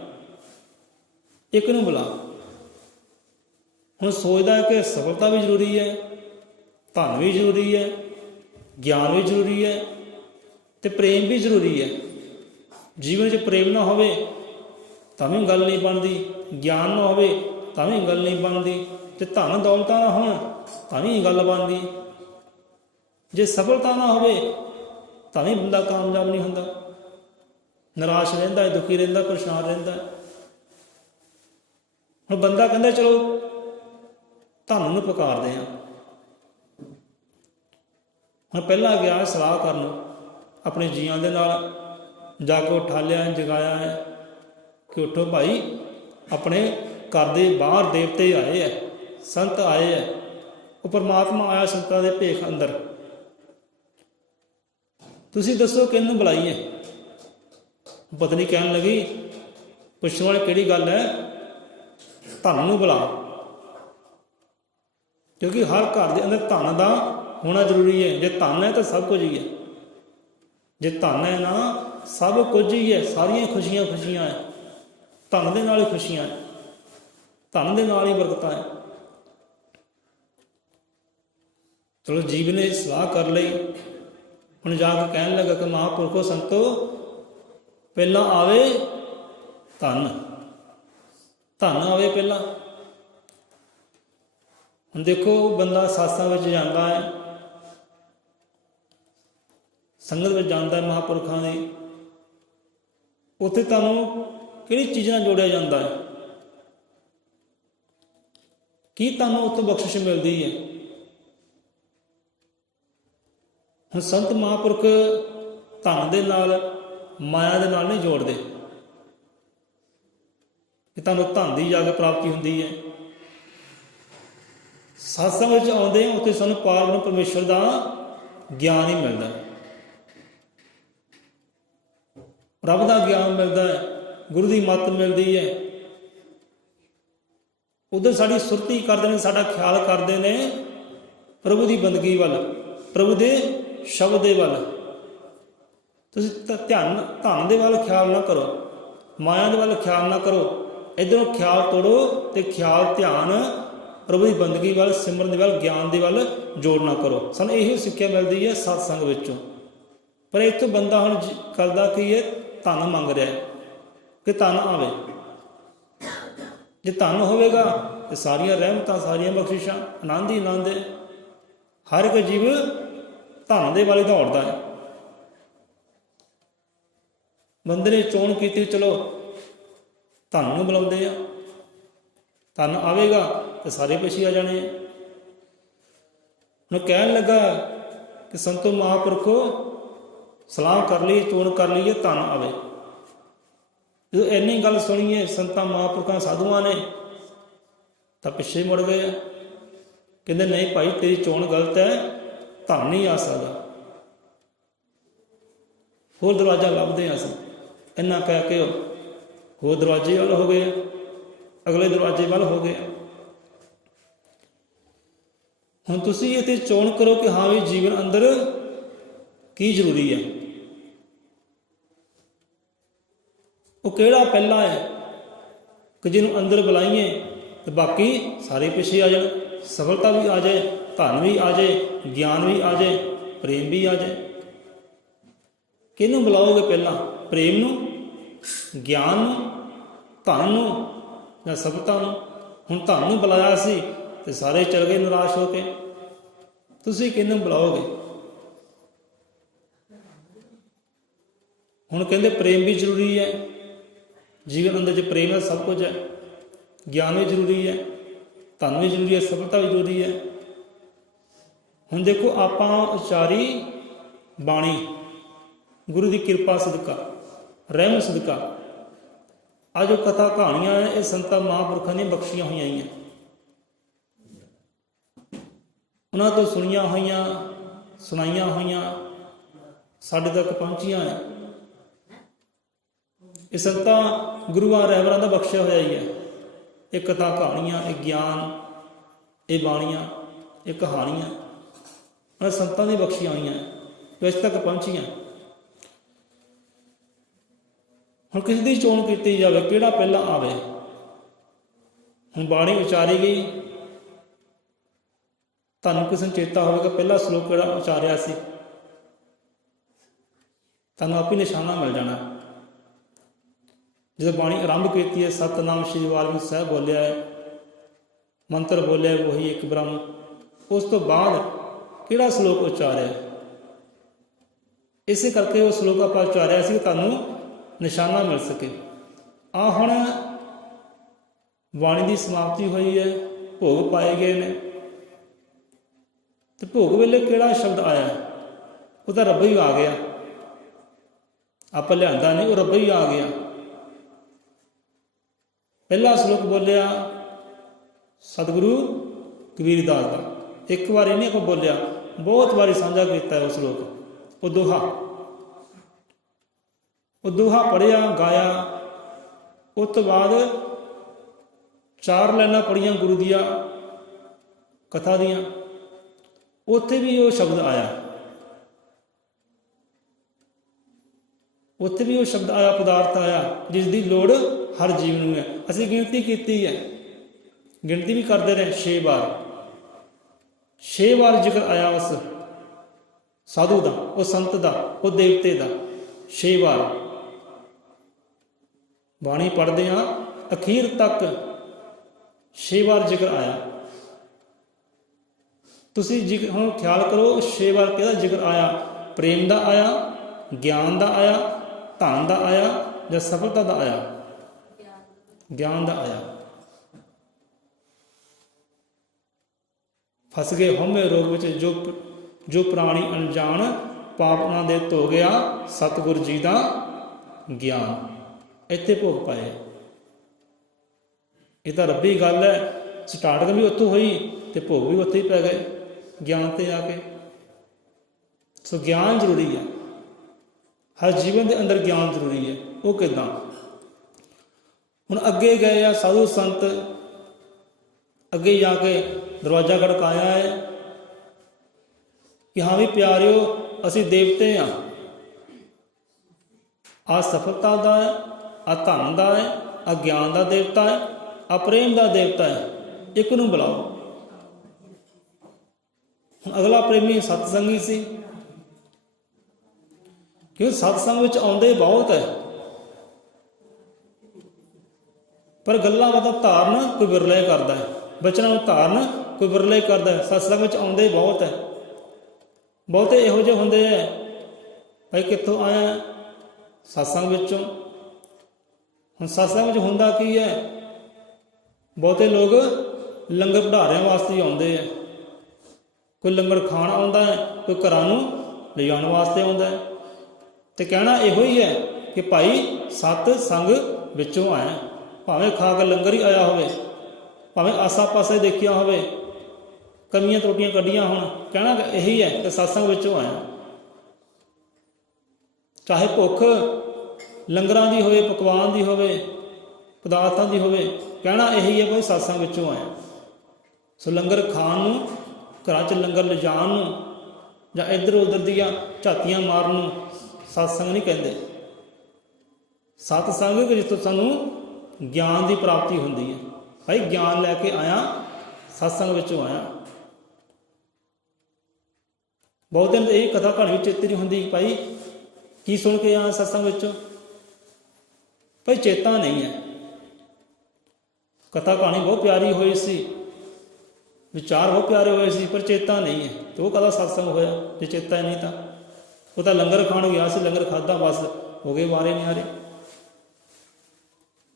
ਇੱਕ ਨੂੰ ਬੁਲਾ। ਹੁਣ ਸੋਚਦਾ ਕਿ ਸਫਲਤਾ ਵੀ ਜ਼ਰੂਰੀ ਹੈ, ਧਨ ਵੀ ਜ਼ਰੂਰੀ ਹੈ, ਗਿਆਨ ਵੀ ਜ਼ਰੂਰੀ ਹੈ ਤੇ ਪ੍ਰੇਮ ਵੀ ਜ਼ਰੂਰੀ ਹੈ। ਜੀਵਨ 'ਚ ਪ੍ਰੇਮ ਨਾ ਹੋਵੇ ਤਾਂ ਵੀ ਗੱਲ ਨਹੀਂ ਬਣਦੀ, ਗਿਆਨ ਨਾ ਹੋਵੇ ਤਾਂ ਵੀ ਗੱਲ ਨਹੀਂ ਬਣਦੀ, ਤੇ ਧਨ ਦੌਲਤਾਂ ਨਾ ਹੋਣ ਤਾਂ ਵੀ ਗੱਲ ਬਣਦੀ। ਜੇ ਸਫਲਤਾ ਨਾ ਹੋਵੇ ਤਾਂ ਵੀ ਬੰਦਾ ਕਾਮਯਾਬ ਨਹੀਂ ਹੁੰਦਾ, ਨਿਰਾਸ਼ ਰਹਿੰਦਾ ਹੈ, ਦੁਖੀ ਰਹਿੰਦਾ, ਪਰੇਸ਼ਾਨ ਰਹਿੰਦਾ। ਹੁਣ ਬੰਦਾ ਕਹਿੰਦਾ ਚਲੋ ਧਨ ਨੂੰ ਪੁਕਾਰਦੇ ਹਾਂ। ਹੁਣ ਪਹਿਲਾਂ ਗਿਆ ਸਲਾਹ ਕਰਨ ਆਪਣੇ ਜੀਆਂ ਦੇ ਨਾਲ, ਜਾ ਕੇ ਉਠਾਲਿਆ, ਜਗਾਇਆ ਹੈ ਕਿ ਉੱਠੋ ਭਾਈ, ਆਪਣੇ ਘਰ ਦੇ ਬਾਹਰ ਦੇਵਤੇ ਆਏ ਹੈ, ਸੰਤ ਆਏ ਹੈ, ਉਹ ਪਰਮਾਤਮਾ ਆਇਆ ਸੰਤਾਂ ਦੇ ਭੇਖ ਅੰਦਰ। ਤੁਸੀਂ ਦੱਸੋ ਕਿਹਨੂੰ ਬੁਲਾਈਏ? ਪਤਨੀ ਕਹਿਣ ਲੱਗੀ, ਪੁੱਛਣ ਵਾਲੀ ਕਿਹੜੀ ਗੱਲ ਹੈ, ਧਨ ਨੂੰ ਬੁਲਾ। ਕਿਉਂਕਿ ਹਰ ਘਰ ਦੇ ਅੰਦਰ ਧਨ ਦਾ ਹੋਣਾ ਜ਼ਰੂਰੀ ਹੈ। ਜੇ ਧਨ ਹੈ ਤਾਂ ਸਭ ਕੁਝ ਹੀ ਹੈ। ਜੇ ਧਨ ਹੈ ਨਾ, ਸਭ ਕੁਝ ਹੀ ਹੈ, ਸਾਰੀਆਂ ਖੁਸ਼ੀਆਂ ਖੁਸ਼ੀਆਂ ਹੈ। ਧਨ ਦੇ ਨਾਲ ਹੀ ਖੁਸ਼ੀਆਂ ਹੈ, ਧਨ ਦੇ ਨਾਲ ਹੀ ਬਰਕਤਾਂ ਹੈ। ਚਲੋ ਜੀਵ ਨੇ ਸਲਾਹ ਕਰ ਲਈ। ਹੁਣ ਜਾ ਕੇ ਕਹਿਣ ਲੱਗਾ ਕਿ ਮਹਾਂਪੁਰਖੋ ਸੰਤੋ, ਪਹਿਲਾਂ ਆਵੇ ਧਨ, ਧਨ ਆਵੇ ਪਹਿਲਾਂ। ਹੁਣ ਦੇਖੋ ਬੰਦਾ ਸਾਸਾਂ ਵਿੱਚ ਜਾਂਦਾ ਹੈ, ਸੰਗਤ ਵਿੱਚ ਜਾਂਦਾ ਹੈ ਮਹਾਂਪੁਰਖਾਂ ਦੀ, ਉੱਥੇ ਤੁਹਾਨੂੰ ਕਿਹੜੀ ਚੀਜ਼ਾਂ ਨਾਲ ਜੋੜਿਆ ਜਾਂਦਾ ਹੈ? ਕੀ ਤੁਹਾਨੂੰ ਉੱਥੋਂ ਬਖਸ਼ਿਸ਼ ਮਿਲਦੀ ਹੈ? ਹੁਣ ਸੰਤ ਮਹਾਂਪੁਰਖ ਧਨ ਦੇ ਨਾਲ, ਮਾਇਆ ਦੇ ਨਾਲ ਨਹੀਂ ਜੋੜਦੇ ਕਿ ਤੁਹਾਨੂੰ ਧਨ ਦੀ ਜਾ ਕੇ ਪ੍ਰਾਪਤੀ ਹੁੰਦੀ ਹੈ। ਸਤਸੰਗ ਵਿੱਚ ਆਉਂਦੇ ਹਾਂ, ਉੱਥੇ ਸਾਨੂੰ ਪਾਰਬ੍ਰਹਮ ਪਰਮੇਸ਼ਰ ਦਾ ਗਿਆਨ ਹੀ ਮਿਲਦਾ ਹੈ, ਰੱਬ ਦਾ ਗਿਆਨ ਮਿਲਦਾ ਹੈ, ਗੁਰੂ ਦੀ ਮੱਤ ਮਿਲਦੀ ਹੈ। ਉਧਰ ਸਾਡੀ ਸੁਰਤੀ ਕਰਦੇ ਨੇ, ਸਾਡਾ ਖਿਆਲ ਕਰਦੇ ਨੇ ਪ੍ਰਭੂ ਦੀ ਬੰਦਗੀ ਵੱਲ, ਪ੍ਰਭੂ ਦੇ ਸ਼ਬਦ ਦੇ ਵੱਲ। ਤੁਸੀਂ ਧਨ ਦੇ ਵੱਲ ਖਿਆਲ ਨਾ ਕਰੋ, ਮਾਇਆ ਦੇ ਵੱਲ ਖਿਆਲ ਨਾ ਕਰੋ। ਇੱਧਰੋਂ ਖਿਆਲ ਤੋੜੋ ਤੇ ਖਿਆਲ ਧਿਆਨ ਪ੍ਰਭੂ ਦੀ ਬੰਦਗੀ ਵੱਲ, ਸਿਮਰਨ ਦੇ ਵੱਲ, ਗਿਆਨ ਦੇ ਵੱਲ ਜੋੜਨਾ ਕਰੋ। ਸਾਨੂੰ ਇਹੀ ਸਿੱਖਿਆ ਮਿਲਦੀ ਹੈ ਸਤਸੰਗ ਵਿੱਚੋਂ। ਪਰ ਇੱਥੋਂ ਬੰਦਾ ਹੁਣ ਕਰਦਾ ਕੀ ਹੈ? ਧਨ ਮੰਗ ਰਿਹਾ ਹੈ ਕਿ ਧਨ ਆਵੇ। ਜੇ ਧਨ ਹੋਵੇਗਾ ਤੇ ਸਾਰੀਆਂ ਰਹਿਮਤਾਂ, ਸਾਰੀਆਂ ਬਖਸ਼ਿਸ਼ਾਂ, ਆਨੰਦ ਹੀ ਆਨੰਦ ਹੈ। ਹਰ ਇੱਕ ਜੀਵ ਧਨ ਦੇ ਵੱਲ ਹੀ ਦੌੜਦਾ ਹੈ। ਬੰਦੇ ਨੇ ਚੋਣ ਕੀਤੀ, ਚਲੋ ਧਨ ਨੂੰ ਬੁਲਾਉਂਦੇ ਆ, ਧਨ ਆਵੇਗਾ ਤੇ ਸਾਰੇ ਪਿੱਛੇ ਆ ਜਾਣੇ ਆ। ਹੁਣ ਕਹਿਣ ਲੱਗਾ ਕਿ ਸੰਤੋ ਮਹਾਂਪੁਰਖੋ, ਸਲਾਹ ਕਰ ਲਈ, ਚੋਣ ਕਰ ਲਈਏ, ਧਨ ਆਵੇ। ਜਦੋਂ ਇੰਨੀ ਗੱਲ ਸੁਣੀਏ ਸੰਤਾਂ ਮਹਾਂਪੁਰਖਾਂ ਸਾਧੂਆਂ ਨੇ ਤਾਂ ਪਿੱਛੇ ਮੁੜ ਗਏ। ਕਹਿੰਦੇ ਨਹੀਂ ਭਾਈ, ਤੇਰੀ ਚੋਣ ਗਲਤ ਹੈ, ਧਨ ਨਹੀਂ ਆ ਸਕਦਾ। ਹੋਰ ਦਰਵਾਜ਼ਾ ਲੱਭਦੇ ਹਾਂ ਅਸੀਂ। ਇੰਨਾ ਕਹਿ ਕੇ ਹੋਰ ਦਰਵਾਜ਼ੇ ਵੱਲ ਹੋ ਗਏ, ਅਗਲੇ ਦਰਵਾਜ਼ੇ ਵੱਲ ਹੋ ਗਏ। ਹੁਣ ਤੁਸੀਂ ਇੱਥੇ ਚੋਣ ਕਰੋ ਕਿ ਹਾਂ ਵੀ ਜੀਵਨ ਅੰਦਰ ਕੀ ਜ਼ਰੂਰੀ ਹੈ, ਉਹ ਕਿਹੜਾ ਪਹਿਲਾ ਹੈ ਕਿ ਜਿਹਨੂੰ ਅੰਦਰ ਬੁਲਾਈਏ ਤੇ ਬਾਕੀ ਸਾਰੇ ਪਿੱਛੇ ਆ ਜਾਣ। ਸਫਲਤਾ ਵੀ ਆ ਜਾਏ, ਧਨ ਵੀ ਆ ਜਾਏ, ਗਿਆਨ ਵੀ ਆ ਜਾਏ, ਪ੍ਰੇਮ ਵੀ ਆ ਜਾਏ। ਕਿਹਨੂੰ ਬੁਲਾਓਗੇ ਪਹਿਲਾਂ? ਪ੍ਰੇਮ ਨੂੰ, ਗਿਆਨ ਨੂੰ, ਧਨ ਨੂੰ ਜਾਂ ਸਫਲਤਾ ਨੂੰ? ਹੁਣ ਧਨ ਨੂੰ ਬੁਲਾਇਆ ਸੀ ਤੇ ਸਾਰੇ ਚਲ ਗਏ ਨਿਰਾਸ਼ ਹੋ ਕੇ। ਤੁਸੀਂ ਕਿਹਨੂੰ ਬੁਲਾਓਗੇ? ਹੁਣ ਕਹਿੰਦੇ ਪ੍ਰੇਮ ਵੀ ਜ਼ਰੂਰੀ ਹੈ, ਜੀਵਨ ਅੰਦਰ 'ਚ ਪ੍ਰੇਮ ਹੈ, ਸਭ ਕੁਝ ਹੈ। ਗਿਆਨ ਵੀ ਜ਼ਰੂਰੀ ਹੈ, ਧਨ ਵੀ ਜ਼ਰੂਰੀ ਹੈ, ਸਫਲਤਾ ਵੀ ਜ਼ਰੂਰੀ ਹੈ। ਹੁਣ ਦੇਖੋ ਆਪਾਂ ਉਚਾਰੀ ਬਾਣੀ ਗੁਰੂ ਦੀ ਕਿਰਪਾ ਸਦਕਾ, ਰਹਿਮ ਸਦਕਾ, ਆਹ ਜੋ ਕਥਾ ਕਹਾਣੀਆਂ ਹੈ ਇਹ ਸੰਤਾਂ ਮਹਾਂਪੁਰਖਾਂ ਦੀਆਂ ਬਖਸ਼ੀਆਂ ਹੋਈਆਂ ਹੀ ਉਹਨਾਂ ਤੋਂ ਸੁਣੀਆਂ ਹੋਈਆਂ, ਸੁਣਾਈਆਂ ਹੋਈਆਂ, ਸਾਡੇ ਤੱਕ ਪਹੁੰਚੀਆਂ ਹੈ। ਇਹ ਸੰਤਾਂ ਗੁਰੂਆਂ ਰਹਿਬਰਾਂ ਦਾ ਬਖਸ਼ਿਆ ਹੋਇਆ ਹੀ ਹੈ। ਇਹ ਕਥਾ ਕਹਾਣੀਆਂ, ਇਹ ਗਿਆਨ, ਇਹ ਬਾਣੀਆਂ, ਇਹ ਕਹਾਣੀਆਂ ਉਹਨਾਂ ਸੰਤਾਂ ਦੀ ਬਖਸ਼ੀਆਂ ਹੋਈਆਂ ਜੋ ਇਸ ਤੱਕ ਪਹੁੰਚੀਆਂ। ਹੁਣ ਕਿਸ ਦੀ ਚੋਣ ਕੀਤੀ ਜਾਵੇ, ਕਿਹੜਾ ਪਹਿਲਾਂ ਆਵੇ। ਹੁਣ ਬਾਣੀ ਉਚਾਰੀ ਗਈ, ਤੁਹਾਨੂੰ ਕਿਸੇ ਨੂੰ ਚੇਤਾ ਹੋਵੇਗਾ ਪਹਿਲਾ ਸ਼ਲੋਕ ਕਿਹੜਾ ਉਚਾਰਿਆ ਸੀ, ਤੁਹਾਨੂੰ ਆਪ ਹੀ ਨਿਸ਼ਾਨਾ ਮਿਲ ਜਾਣਾ। ਜਦੋਂ ਬਾਣੀ ਆਰੰਭ ਕੀਤੀ ਹੈ, ਸਤਿਨਾਮ ਸ਼੍ਰੀ ਵਾਲਮੀਕ ਸਾਹਿਬ ਬੋਲਿਆ ਹੈ, ਮੰਤਰ ਬੋਲਿਆ ਉਹੀ ਇੱਕ ਬ੍ਰਹਮ, ਉਸ ਤੋਂ ਬਾਅਦ ਕਿਹੜਾ ਸ਼ਲੋਕ ਉਚਾਰਿਆ। ਇਸੇ ਕਰਕੇ ਉਹ ਸ਼ਲੋਕ ਆਪਾਂ ਉਚਾਰਿਆ ਸੀ, ਤੁਹਾਨੂੰ ਨਿਸ਼ਾਨਾ ਮਿਲ ਸਕੇ। ਆ ਹੁਣ ਬਾਣੀ ਦੀ ਸਮਾਪਤੀ ਹੋਈ ਹੈ, ਭੋਗ ਪਾਏ ਗਏ ਨੇ, ਤੇ ਭੋਗ ਵੇਲੇ ਕਿਹੜਾ ਸ਼ਬਦ ਆਇਆ, ਉਹ ਤਾਂ ਰੱਬ ਹੀ ਆ ਗਿਆ, ਆਪਾਂ ਲਿਆਂਦਾ ਨਹੀਂ, ਉਹ ਰੱਬ ਹੀ ਆ ਗਿਆ। ਪਹਿਲਾ ਸ਼ਲੋਕ ਬੋਲਿਆ ਸਤਿਗੁਰੂ ਕਬੀਰਦਾਸ ਦਾ, ਇੱਕ ਵਾਰੀ ਨਹੀਂ ਆਪਾਂ ਬੋਲਿਆ, ਬਹੁਤ ਵਾਰੀ ਸਾਂਝਾ ਕੀਤਾ ਹੈ ਉਹ ਸ਼ਲੋਕ। ਉਹ ਦੋਹਾ ਪੜ੍ਹਿਆ, ਗਾਇਆ। ਉਸ ਤੋਂ ਬਾਅਦ 4 ਲਾਈਨਾਂ ਪੜ੍ਹੀਆਂ ਗੁਰੂ ਦੀਆਂ ਕਥਾ ਦੀਆਂ, ਉੱਥੇ ਵੀ ਉਹ ਸ਼ਬਦ ਆਇਆ, ਉੱਥੇ ਵੀ ਉਹ ਸ਼ਬਦ ਆਇਆ, ਪਦਾਰਥ ਆਇਆ, ਜਿਸ ਦੀ ਲੋੜ ਹਰ ਜੀਵ ਨੂੰ ਹੈ। ਅਸੀਂ ਗਿਣਤੀ ਕੀਤੀ ਹੈ, ਗਿਣਤੀ ਵੀ ਕਰਦੇ ਰਹੇ 6 ਵਾਰ, 6 ਵਾਰ ਜ਼ਿਕਰ ਆਇਆ ਉਸ ਸਾਧੂ ਦਾ, ਉਹ ਸੰਤ ਦਾ, ਉਹ ਦੇਵਤੇ ਦਾ, 6 ਵਾਰ। ਬਾਣੀ ਪੜ੍ਹਦੇ ਹਾਂ ਅਖੀਰ ਤੱਕ 6 ਵਾਰ ਜ਼ਿਕਰ ਆਇਆ। ਤੁਸੀਂ ਜ਼ਿਕਰ ਹੁਣ ਖਿਆਲ ਕਰੋ, 6 ਵਾਰ ਕਿਹਦਾ ਜ਼ਿਕਰ ਆਇਆ? ਪ੍ਰੇਮ ਦਾ ਆਇਆ, ਗਿਆਨ ਦਾ ਆਇਆ, ਧਨ ਦਾ ਆਇਆ, ਜਾਂ ਸਫਲਤਾ ਦਾ ਆਇਆ? ਗਿਆਨ ਦਾ ਆਇਆ। ਫਸ ਗਏ ਹਉਮੈ ਰੋਗ ਵਿੱਚ ਜੋ ਪ੍ਰਾਣੀ ਅਣਜਾਣ, ਪਾਪ ਉਹਨਾਂ ਦੇ ਧੋ ਗਿਆ ਸਤਿਗੁਰ ਜੀ ਦਾ ਗਿਆਨ। ਇੱਥੇ ਭੋਗ ਪਾਏ, ਇਹ ਤਾਂ ਰੱਬੀ ਗੱਲ ਹੈ। ਸਟਾਰਟਿੰਗ ਵੀ ਉੱਥੋਂ ਹੋਈ ਤੇ ਭੋਗ ਵੀ ਉੱਥੇ ਹੀ ਪੈ ਗਏ, ਗਿਆਨ ਤੇ ਆ ਕੇ। ਸੋ ਗਿਆਨ ਜ਼ਰੂਰੀ ਹੈ, ਹਰ ਜੀਵਨ ਦੇ ਅੰਦਰ ਗਿਆਨ ਜ਼ਰੂਰੀ ਹੈ। ਉਹ ਕਿੱਦਾਂ? ਹੁਣ ਅੱਗੇ ਗਏ ਆ ਸਾਧੂ ਸੰਤ, ਅੱਗੇ ਜਾ ਕੇ ਦਰਵਾਜ਼ਾ ਖੜਕਾਇਆ ਹੈ ਕਿ ਹਾਂ ਵੀ ਪਿਆਰਿਓ, ਅਸੀਂ ਦੇਵਤੇ ਹਾਂ, ਆ ਸਫਲਤਾ ਦਾ ਹੈ, ਆ ਧਨ ਦਾ ਹੈ, ਆ ਗਿਆਨ ਦਾ ਦੇਵਤਾ ਹੈ, ਆ ਪ੍ਰੇਮ ਦਾ ਦੇਵਤਾ ਹੈ, ਇੱਕ ਨੂੰ ਬੁਲਾਓ। ਹੁਣ ਅਗਲਾ ਪ੍ਰੇਮੀ ਸਤਸੰਗੀ ਸੀ, ਕਿਉਂ ਸਤਸੰਗ ਵਿੱਚ ਆਉਂਦੇ ਬਹੁਤ ਹੈ, ਪਰ ਗੱਲਾਂ ਬਾਤਾਂ ਧਾਰਨ ਕੋਈ ਵਿਰਲਾ ਹੀ ਕਰਦਾ ਹੈ, ਬਚਨਾਂ ਨੂੰ ਧਾਰਨ ਕੋਈ ਵਿਰਲਾ ਹੀ ਕਰਦਾ ਹੈ। ਸਤਸੰਗ ਵਿੱਚ ਆਉਂਦੇ ਬਹੁਤ ਹੈ, ਬਹੁਤੇ ਇਹੋ ਜਿਹੇ ਹੁੰਦੇ ਹੈ, ਭਾਈ ਕਿੱਥੋਂ ਆਇਆ? ਸਤਸੰਗ ਵਿੱਚੋਂ। ਹੁਣ ਸਤਸੰਗ ਵਿੱਚ ਹੁੰਦਾ ਕੀ ਹੈ? ਬਹੁਤੇ ਲੋਕ ਲੰਗਰ ਭੰਡਾਰਿਆਂ ਵਾਸਤੇ ਹੀ ਆਉਂਦੇ ਹੈ, ਕੋਈ ਲੰਗਰ ਖਾਣ ਆਉਂਦਾ ਹੈ, ਕੋਈ ਘਰਾਂ ਨੂੰ ਲਿਜਾਣ ਵਾਸਤੇ ਆਉਂਦਾ ਹੈ, ਤੇ ਕਹਿਣਾ ਇਹੋ ਹੀ ਹੈ ਕਿ ਭਾਈ ਸਤ ਸੰਗ ਵਿੱਚੋਂ ਆਇਆ। ਭਾਵੇਂ ਖਾ ਕੇ ਲੰਗਰ ਹੀ ਆਇਆ ਹੋਵੇ, ਭਾਵੇਂ ਆਸਾ ਪਾਸੇ ਦੇਖਿਆ ਹੋਵੇ, ਕਮੀਆਂ ਤਰੁੱਟੀਆਂ ਕੱਢੀਆਂ ਹੋਣ, ਕਹਿਣਾ ਇਹੀ ਹੈ ਕਿ ਸਤਸੰਗ ਵਿੱਚੋਂ ਆਇਆ। ਚਾਹੇ ਭੁੱਖ ਲੰਗਰਾਂ ਦੀ ਹੋਵੇ, ਪਕਵਾਨ ਦੀ ਹੋਵੇ, ਪਦਾਰਥਾਂ ਦੀ ਹੋਵੇ, ਕਹਿਣਾ ਇਹੀ ਹੈ ਭਾਈ ਸਤਸੰਗ ਵਿੱਚੋਂ ਆਇਆ। ਸੋ ਲੰਗਰ ਖਾਣ ਨੂੰ, ਘਰਾਂ 'ਚ ਲੰਗਰ ਲਿਜਾਣ ਨੂੰ, ਜਾਂ ਇੱਧਰ ਉੱਧਰ ਦੀਆਂ ਝਾਤੀਆਂ ਮਾਰਨ ਨੂੰ ਸਤਸੰਗ ਨਹੀਂ ਕਹਿੰਦੇ। ਸਤਸੰਗ ਜਿੱਥੋਂ ਸਾਨੂੰ ਗਿਆਨ ਦੀ ਪ੍ਰਾਪਤੀ ਹੁੰਦੀ ਹੈ। ਭਾਈ ਗਿਆਨ ਲੈ ਕੇ ਆਇਆ, ਸਤਸੰਗ ਵਿੱਚੋਂ ਆਇਆ। ਬਹੁਤ ਦਿਨ ਇਹ ਕਥਾ ਕਹਾਣੀ ਵਿੱਚ ਚੇਤੇ ਨਹੀਂ ਹੁੰਦੀ, ਭਾਈ ਕੀ ਸੁਣ ਕੇ ਆਇਆ ਸਤਸੰਗ ਵਿੱਚੋਂ? ਭਾਈ ਚੇਤਾ ਨਹੀਂ ਹੈ। ਕਥਾ ਕਹਾਣੀ ਬਹੁਤ ਪਿਆਰੀ ਹੋਈ ਸੀ, ਵਿਚਾਰ ਬਹੁਤ ਪਿਆਰੇ ਹੋਏ ਸੀ, ਪਰ ਚੇਤਾ ਨਹੀਂ ਹੈ, ਤੇ ਉਹ ਕਦਾ ਸਤਸੰਗ ਹੋਇਆ ਜੇ ਚੇਤਾ ਨਹੀਂ ਤਾਂ? ਉਹ ਤਾਂ ਲੰਗਰ ਖਾਣ ਗਿਆ ਸੀ, ਲੰਗਰ ਖਾਧਾ, ਬਸ ਹੋ ਗਏ ਵਾਰੇ ਨਿਆਰੇ।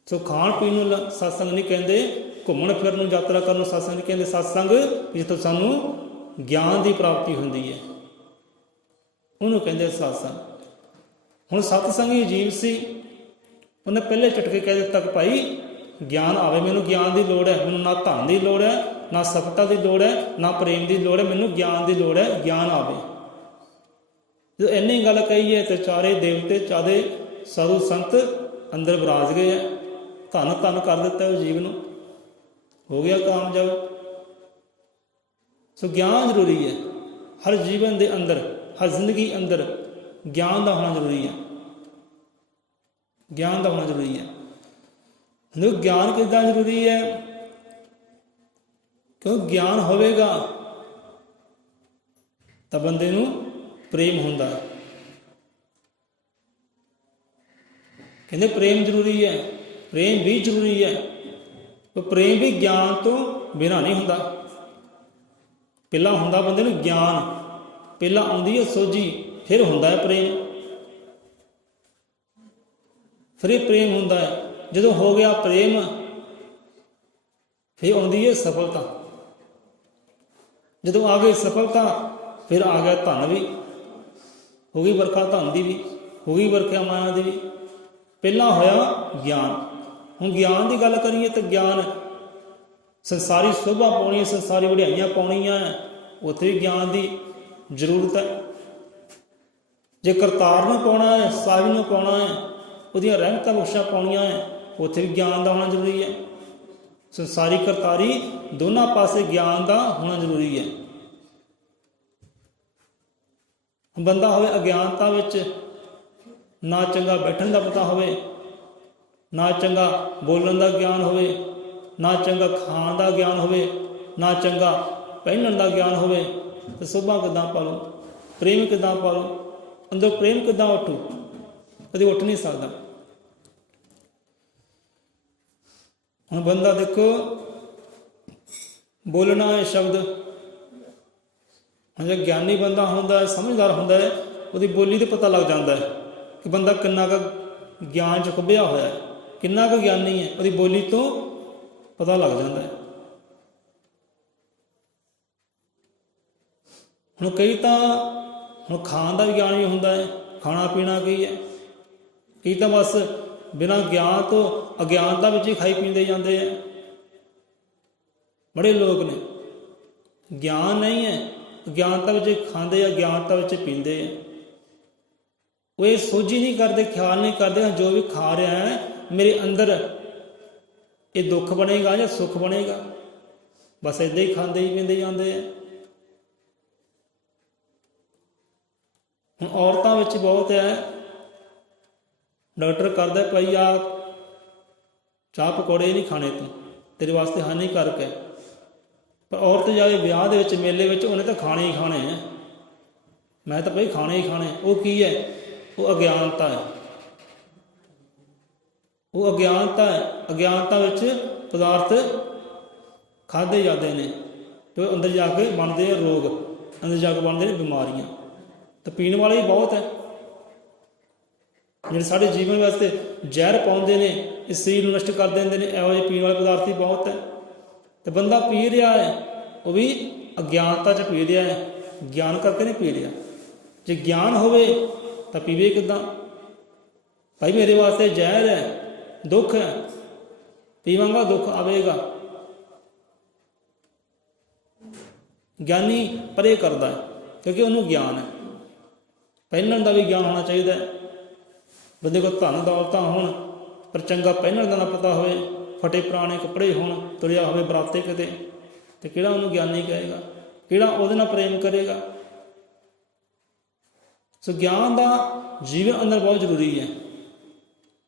ਸੋ ਖਾਣ ਪੀਣ ਨੂੰ ਸਤਸੰਗ ਨਹੀਂ ਕਹਿੰਦੇ, ਘੁੰਮਣ ਫਿਰਨ ਨੂੰ, ਯਾਤਰਾ ਕਰਨ ਨੂੰ ਸਤਸੰਗ ਨਹੀਂ ਕਹਿੰਦੇ। ਸਤਸੰਗ ਜਿੱਥੋਂ ਸਾਨੂੰ ਗਿਆਨ ਦੀ ਪ੍ਰਾਪਤੀ ਹੁੰਦੀ ਹੈ, ਉਹਨੂੰ ਕਹਿੰਦੇ ਸਤਸੰਗ। ਹੁਣ ਸਤਸੰਗੀ ਅਜੀਬ ਸੀ, ਉਹਨੇ ਪਹਿਲੇ ਝਟਕੇ ਕਹਿ ਦਿੱਤਾ ਕਿ ਭਾਈ ਗਿਆਨ ਆਵੇ, ਮੈਨੂੰ ਗਿਆਨ ਦੀ ਲੋੜ ਹੈ, ਮੈਨੂੰ ਨਾ ਧਨ ਦੀ ਲੋੜ ਹੈ, ਨਾ ਸਫਲਤਾ ਦੀ ਲੋੜ ਹੈ, ਨਾ ਪ੍ਰੇਮ ਦੀ ਲੋੜ ਹੈ, ਮੈਨੂੰ ਗਿਆਨ ਦੀ ਲੋੜ ਹੈ, ਗਿਆਨ ਆਵੇ। ਜਦੋਂ ਇੰਨੀ ਗੱਲ ਕਹੀ ਹੈ ਤੇ ਚਾਰੇ ਦੇਵਤੇ, ਚਾਰੇ ਸਾਧੂ ਸੰਤ ਅੰਦਰ ਵਿਰਾਜ ਗਏ ਹੈ, ਧੰਨ ਧੰਨ ਕਰ ਦਿੱਤਾ ਉਹ ਜੀਵ ਨੂੰ, ਹੋ ਗਿਆ ਕਾਮਯਾਬ। ਸੋ ਗਿਆਨ ਜ਼ਰੂਰੀ ਹੈ ਹਰ ਜੀਵਨ ਦੇ ਅੰਦਰ, ਹਰ ਜ਼ਿੰਦਗੀ ਅੰਦਰ ਗਿਆਨ ਦਾ ਹੋਣਾ ਜ਼ਰੂਰੀ ਹੈ। ਗਿਆਨ ਦਾ ਹੋਣਾ ਜ਼ਰੂਰੀ ਹੈ। ਦੇਖੋ ਗਿਆਨ ਕਿੱਦਾਂ ਜ਼ਰੂਰੀ ਹੈ, ਕਿਉਂ ਗਿਆਨ ਹੋਵੇਗਾ ਤਾਂ ਬੰਦੇ ਨੂੰ ਪ੍ਰੇਮ ਹੁੰਦਾ। ਕਹਿੰਦੇ ਪ੍ਰੇਮ ਜ਼ਰੂਰੀ ਹੈ, ਪ੍ਰੇਮ ਵੀ ਜ਼ਰੂਰੀ ਹੈ, ਪਰ ਪ੍ਰੇਮ ਵੀ ਗਿਆਨ ਤੋਂ ਬਿਨਾਂ ਨਹੀਂ ਹੁੰਦਾ। ਪਹਿਲਾਂ ਹੁੰਦਾ ਬੰਦੇ ਨੂੰ ਗਿਆਨ, ਪਹਿਲਾਂ ਆਉਂਦੀ ਹੈ ਸੋਝੀ, ਫਿਰ ਹੁੰਦਾ ਹੈ ਪ੍ਰੇਮ, ਫਿਰ ਇਹ ਪ੍ਰੇਮ ਹੁੰਦਾ ਹੈ। ਜਦੋਂ ਹੋ ਗਿਆ ਪ੍ਰੇਮ ਫਿਰ ਆਉਂਦੀ ਹੈ ਸਫਲਤਾ। ਜਦੋਂ ਆ ਗਈ ਸਫਲਤਾ ਫਿਰ ਆ ਗਿਆ ਧਨ ਵੀ, ਹੋ ਗਈ ਵਰਖਾ ਧਨ ਦੀ ਵੀ, ਹੋ ਗਈ ਵਰਖਾ ਮਾਇਆ ਦੀ ਵੀ। ਪਹਿਲਾਂ ਹੋਇਆ ਗਿਆਨ। ਹੁਣ ਗਿਆਨ ਦੀ ਗੱਲ ਕਰੀਏ ਤਾਂ ਗਿਆਨ ਸੰਸਾਰੀ ਸ਼ੋਭਾ ਪਾਉਣੀ, ਸੰਸਾਰੀ ਵਡਿਆਈਆਂ ਪਾਉਣੀਆਂ, ਉੱਥੇ ਵੀ ਗਿਆਨ ਦੀ ਜ਼ਰੂਰਤ ਹੈ। ਜੇ ਕਰਤਾਰ ਨੂੰ ਪਾਉਣਾ ਹੈ, ਸਾਹਿਬ ਨੂੰ ਪਾਉਣਾ ਹੈ, ਉਹਦੀਆਂ ਰਹਿਮਤਾਂ ਬਖਸ਼ਾਂ ਪਾਉਣੀਆਂ ਹੈ, ਉੱਥੇ ਵੀ ਗਿਆਨ ਦਾ ਹੋਣਾ ਜ਼ਰੂਰੀ ਹੈ। ਸੰਸਾਰੀ ਕਰਤਾਰੀ ਦੋਨਾਂ ਪਾਸੇ ਗਿਆਨ ਦਾ ਹੋਣਾ ਜ਼ਰੂਰੀ ਹੈ। ਬੰਦਾ ਹੋਵੇ ਅਗਿਆਨਤਾ ਵਿੱਚ, ਨਾ ਚੰਗਾ ਬੈਠਣ ਦਾ ਪਤਾ ਹੋਵੇ, ਨਾ ਚੰਗਾ ਬੋਲਣ ਦਾ ਗਿਆਨ ਹੋਵੇ, ਨਾ ਚੰਗਾ ਖਾਣ ਦਾ ਗਿਆਨ ਹੋਵੇ, ਨਾ ਚੰਗਾ ਪਹਿਨਣ ਦਾ ਗਿਆਨ ਹੋਵੇ, ਤਾਂ ਸੋਭਾ ਕਿੱਦਾਂ ਪਾਲੋ, ਪ੍ਰੇਮ ਕਿੱਦਾਂ ਪਾਲੋ, ਅੰਦਰ ਪ੍ਰੇਮ ਕਿੱਦਾਂ ਉੱਠੂ? ਕਦੇ ਉੱਠ ਨਹੀਂ ਸਕਦਾ। ਹੁਣ ਬੰਦਾ ਦੇਖੋ ਬੋਲਣਾ ਹੈ ਸ਼ਬਦ, ਜੇ ਗਿਆਨੀ ਬੰਦਾ ਹੁੰਦਾ ਹੈ, ਸਮਝਦਾਰ ਹੁੰਦਾ ਹੈ, ਉਹਦੀ ਬੋਲੀ ਤੇ ਪਤਾ ਲੱਗ ਜਾਂਦਾ ਹੈ ਕਿ ਬੰਦਾ ਕਿੰਨਾ ਕੁ ਗਿਆਨ ਚ ਖੁੱਭਿਆ ਹੋਇਆ ਹੈ, ਕਿੰਨਾ ਕੁ ਗਿਆਨੀ ਹੈ, ਉਹਦੀ ਬੋਲੀ ਤੋਂ ਪਤਾ ਲੱਗ ਜਾਂਦਾ ਹੈ। ਹੁਣ ਕਈ ਤਾਂ ਹੁਣ ਖਾਣ ਦਾ ਵੀ ਗਿਆਨ ਵੀ ਹੁੰਦਾ ਹੈ, ਖਾਣਾ ਪੀਣਾ ਕੀ ਹੈ। ਕਈ ਤਾਂ ਬਸ ਬਿਨਾਂ ਗਿਆਨ ਤੋਂ ਅਗਿਆਨਤਾ ਵਿੱਚ ਹੀ ਖਾਈ ਪੀਂਦੇ ਜਾਂਦੇ ਆ। ਬੜੇ ਲੋਕ ਨੇ ਗਿਆਨ ਨਹੀਂ ਹੈ, ਅਗਿਆਨਤਾ ਵਿੱਚ ਖਾਂਦੇ ਆ, ਅਗਿਆਨਤਾ ਵਿੱਚ ਪੀਂਦੇ ਆ। ਉਹ ਇਹ ਸੋਝੀ ਨਹੀਂ ਕਰਦੇ, ਖਿਆਲ ਨਹੀਂ ਕਰਦੇ ਜੋ ਵੀ ਖਾ ਰਿਹਾ ਹੈ ਮੇਰੇ ਅੰਦਰ ਇਹ ਦੁੱਖ ਬਣੇਗਾ ਜਾਂ ਸੁੱਖ ਬਣੇਗਾ। ਬਸ ਏਦਾਂ ਹੀ ਖਾਂਦੇ ਹੀ ਪੀਂਦੇ ਜਾਂਦੇ ਆ। ਹੁਣ ਔਰਤਾਂ ਵਿੱਚ ਬਹੁਤ ਹੈ, ਡਾਕਟਰ ਕਰਦਾ ਭਾਈ ਆ ਚਾਹ ਪਕੌੜੇ ਨਹੀਂ ਖਾਣੇ, ਤੂੰ ਤੇਰੇ ਵਾਸਤੇ ਹਾਨੀਕਾਰਕ ਹੈ, ਪਰ ਔਰਤ ਜਾਵੇ ਵਿਆਹ ਦੇ ਵਿੱਚ, ਮੇਲੇ ਵਿੱਚ, ਉਹਨੇ ਤਾਂ ਖਾਣੇ ਹੀ ਖਾਣੇ ਹੈ, ਮੈਂ ਤਾਂ ਭਾਈ ਖਾਣੇ ਹੀ ਖਾਣੇ। ਉਹ ਕੀ ਹੈ? ਉਹ ਅਗਿਆਨਤਾ ਹੈ, ਉਹ ਅਗਿਆਨਤਾ ਹੈ। ਅਗਿਆਨਤਾ ਵਿੱਚ ਪਦਾਰਥ ਖਾਧੇ ਜਾਂਦੇ ਨੇ ਅਤੇ ਅੰਦਰ ਜਾ ਕੇ ਬਣਦੇ ਆ ਰੋਗ, ਅੰਦਰ ਜਾ ਕੇ ਬਣਦੇ ਨੇ ਬਿਮਾਰੀਆਂ। ਤਾਂ ਪੀਣ ਵਾਲੇ ਹੀ ਬਹੁਤ ਹੈ ਜਿਹੜੇ ਸਾਡੇ ਜੀਵਨ ਵਾਸਤੇ ਜ਼ਹਿਰ ਪਾਉਂਦੇ ਨੇ, ਇਸ ਸਰੀਰ ਨੂੰ ਨਸ਼ਟ ਕਰ ਦਿੰਦੇ ਨੇ। ਇਹੋ ਜਿਹੇ ਪੀਣ ਵਾਲੇ ਪਦਾਰਥ ਹੀ ਬਹੁਤ ਹੈ। ਅਤੇ ਬੰਦਾ ਪੀ ਰਿਹਾ ਹੈ, ਉਹ ਵੀ ਅਗਿਆਨਤਾ 'ਚ ਪੀ ਰਿਹਾ ਹੈ, ਗਿਆਨ ਕਰਕੇ ਨਹੀਂ ਪੀ ਰਿਹਾ। ਜੇ ਗਿਆਨ ਹੋਵੇ ਤਾਂ ਪੀਵੇ ਕਿੱਦਾਂ? ਭਾਈ ਮੇਰੇ ਵਾਸਤੇ ਜ਼ਹਿਰ ਹੈ, ਦੁੱਖ ਹੈ, ਪੀਵਾਂਗਾ ਦੁੱਖ ਆਵੇਗਾ। ਗਿਆਨੀ ਪਰੇ ਕਰਦਾ ਹੈ ਕਿਉਂਕਿ ਉਹਨੂੰ ਗਿਆਨ ਹੈ। ਪਹਿਨਣ ਦਾ ਵੀ ਗਿਆਨ ਹੋਣਾ ਚਾਹੀਦਾ ਹੈ। ਬੰਦੇ ਕੋਲ ਧਨ ਦੌਲਤਾਂ ਹੋਣ ਪਰ ਚੰਗਾ ਪਹਿਨਣ ਦਾ ਨਾ ਪਤਾ ਹੋਵੇ, ਫਟੇ ਪੁਰਾਣੇ ਕੱਪੜੇ ਹੋਣ, ਤੁਰਿਆ ਹੋਵੇ ਬਰਾਤੇ ਕਿਤੇ, ਅਤੇ ਕਿਹੜਾ ਉਹਨੂੰ ਗਿਆਨੀ ਕਹੇਗਾ? ਕਿਹੜਾ ਉਹਦੇ ਨਾਲ ਪ੍ਰੇਮ ਕਰੇਗਾ? ਸੋ ਗਿਆਨ ਦਾ ਜੀਵਨ ਅੰਦਰ ਬਹੁਤ ਜ਼ਰੂਰੀ ਹੈ।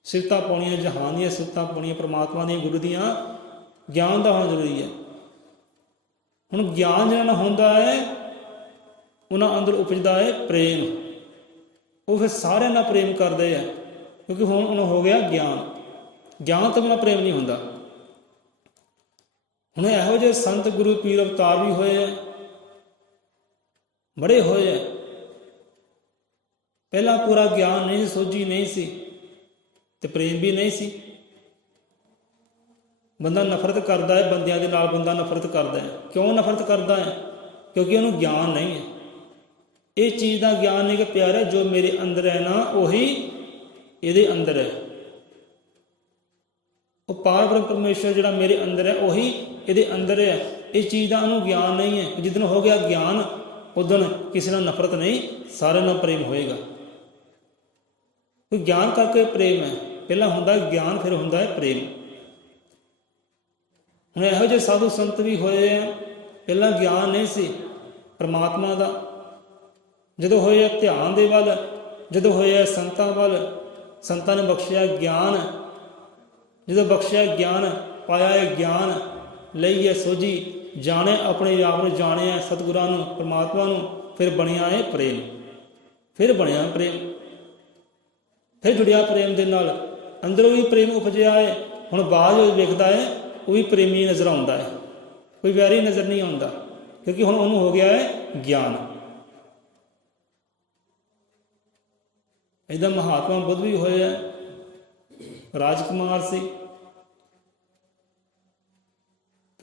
ਸਿਫਤਾਂ ਪਾਉਣੀਆਂ ਜਹਾਨ ਦੀਆਂ, ਸਿਫਤਾਂ ਪਾਉਣੀਆਂ ਪਰਮਾਤਮਾ ਦੀਆਂ, ਗੁਰੂ ਦੀਆਂ, ਗਿਆਨ ਦਾ ਹੋਣਾ ਜ਼ਰੂਰੀ ਹੈ। ਹੁਣ ਗਿਆਨ ਜਿਹਨਾਂ ਨਾਲ ਹੁੰਦਾ ਹੈ ਉਹਨਾਂ ਅੰਦਰ ਉਪਜਦਾ ਹੈ ਪ੍ਰੇਮ। ਉਹ ਫਿਰ ਸਾਰਿਆਂ ਨਾਲ ਪ੍ਰੇਮ ਕਰਦੇ ਆ ਕਿਉਂਕਿ ਹੁਣ ਉਹਨੂੰ ਹੋ ਗਿਆ ਗਿਆਨ। ਗਿਆਨ ਤੋਂ ਬਿਨਾਂ ਪ੍ਰੇਮ ਨਹੀਂ ਹੁੰਦਾ। ਹੁਣ ਇਹੋ ਜਿਹੇ ਸੰਤ ਗੁਰੂ ਪੀਰ ਅਵਤਾਰ ਵੀ ਹੋਏ ਆ, ਬੜੇ ਹੋਏ ਆ। ਪਹਿਲਾਂ ਪੂਰਾ ਗਿਆਨ ਨਹੀਂ ਸੀ, ਸੋਝੀ ਨਹੀਂ ਸੀ ਅਤੇ ਪ੍ਰੇਮ ਵੀ ਨਹੀਂ ਸੀ। ਬੰਦਾ ਨਫ਼ਰਤ ਕਰਦਾ ਹੈ, ਬੰਦਿਆਂ ਦੇ ਨਾਲ ਬੰਦਾ ਨਫ਼ਰਤ ਕਰਦਾ ਹੈ। ਕਿਉਂ ਨਫ਼ਰਤ ਕਰਦਾ ਹੈ? ਕਿਉਂਕਿ ਉਹਨੂੰ ਗਿਆਨ ਨਹੀਂ ਹੈ। ਇਹ ਚੀਜ਼ ਦਾ ਗਿਆਨ ਨਹੀਂ ਕਿ ਪਿਆਰਾ ਜੋ ਮੇਰੇ ਅੰਦਰ ਹੈ ਨਾ ਉਹੀ ਇਹਦੇ ਅੰਦਰ ਹੈ। ਉਹ ਪਾਰ ਬ੍ਰਹਮ ਪਰਮੇਸ਼ਰ ਜਿਹੜਾ ਮੇਰੇ ਅੰਦਰ ਹੈ ਉਹੀ ਇਹਦੇ ਅੰਦਰ ਹੈ। ਇਹ ਚੀਜ਼ ਦਾ ਉਹਨੂੰ ਗਿਆਨ ਨਹੀਂ ਹੈ। ਜਿੱਦਣ ਹੋ ਗਿਆ ਗਿਆਨ ਉਦਣ ਕਿਸੇ ਨਾਲ ਨਫ਼ਰਤ ਨਹੀਂ, ਸਾਰਿਆਂ ਨਾਲ ਪ੍ਰੇਮ ਹੋਏਗਾ। ਕੋਈ ਗਿਆਨ ਕਰਕੇ ਪ੍ਰੇਮ ਹੈ। ਪਹਿਲਾਂ ਹੁੰਦਾ ਗਿਆਨ, ਫਿਰ ਹੁੰਦਾ ਹੈ ਪ੍ਰੇਮ। ਹੁਣ ਇਹੋ ਜਿਹੇ ਸਾਧੂ ਸੰਤ ਵੀ ਹੋਏ ਆ, ਪਹਿਲਾਂ ਗਿਆਨ ਨਹੀਂ ਸੀ ਪਰਮਾਤਮਾ ਦਾ। ਜਦੋਂ ਹੋਏ ਆ ਧਿਆਨ ਦੇ ਵੱਲ, ਜਦੋਂ ਹੋਏ ਆ ਸੰਤਾਂ ਵੱਲ, ਸੰਤਾਂ ਨੇ ਬਖਸ਼ਿਆ ਗਿਆਨ, ਜਦੋਂ ਬਖਸ਼ਿਆ ਗਿਆਨ, ਪਾਇਆ ਹੈ ਗਿਆਨ, ਲਈ ਹੈ ਸੋਝੀ, ਜਾਣੇ ਆਪਣੇ ਆਪ ਨੂੰ, ਜਾਣਿਆ ਸਤਿਗੁਰਾਂ ਨੂੰ, ਪਰਮਾਤਮਾ ਨੂੰ, ਫਿਰ ਬਣਿਆ ਹੈ ਪ੍ਰੇਮ, ਫਿਰ ਬਣਿਆ ਪ੍ਰੇਮ, ਫਿਰ ਜੁੜਿਆ ਪ੍ਰੇਮ ਦੇ ਨਾਲ, ਅੰਦਰੋਂ ਵੀ ਪ੍ਰੇਮ ਉਪਜਿਆ ਹੈ। ਹੁਣ ਬਾਹਰ ਜੋ ਵੇਖਦਾ ਹੈ ਉਹ ਵੀ ਪ੍ਰੇਮੀ ਨਜ਼ਰ ਆਉਂਦਾ ਹੈ, ਕੋਈ ਵੈਰੀ ਨਜ਼ਰ ਨਹੀਂ ਆਉਂਦਾ, ਕਿਉਂਕਿ ਹੁਣ ਉਹਨੂੰ ਹੋ ਗਿਆ ਹੈ ਗਿਆਨ। ਇਹਦਾ ਮਹਾਤਮਾ ਬੁੱਧ ਵੀ ਹੋਇਆ, ਰਾਜਕੁਮਾਰ ਸੀ,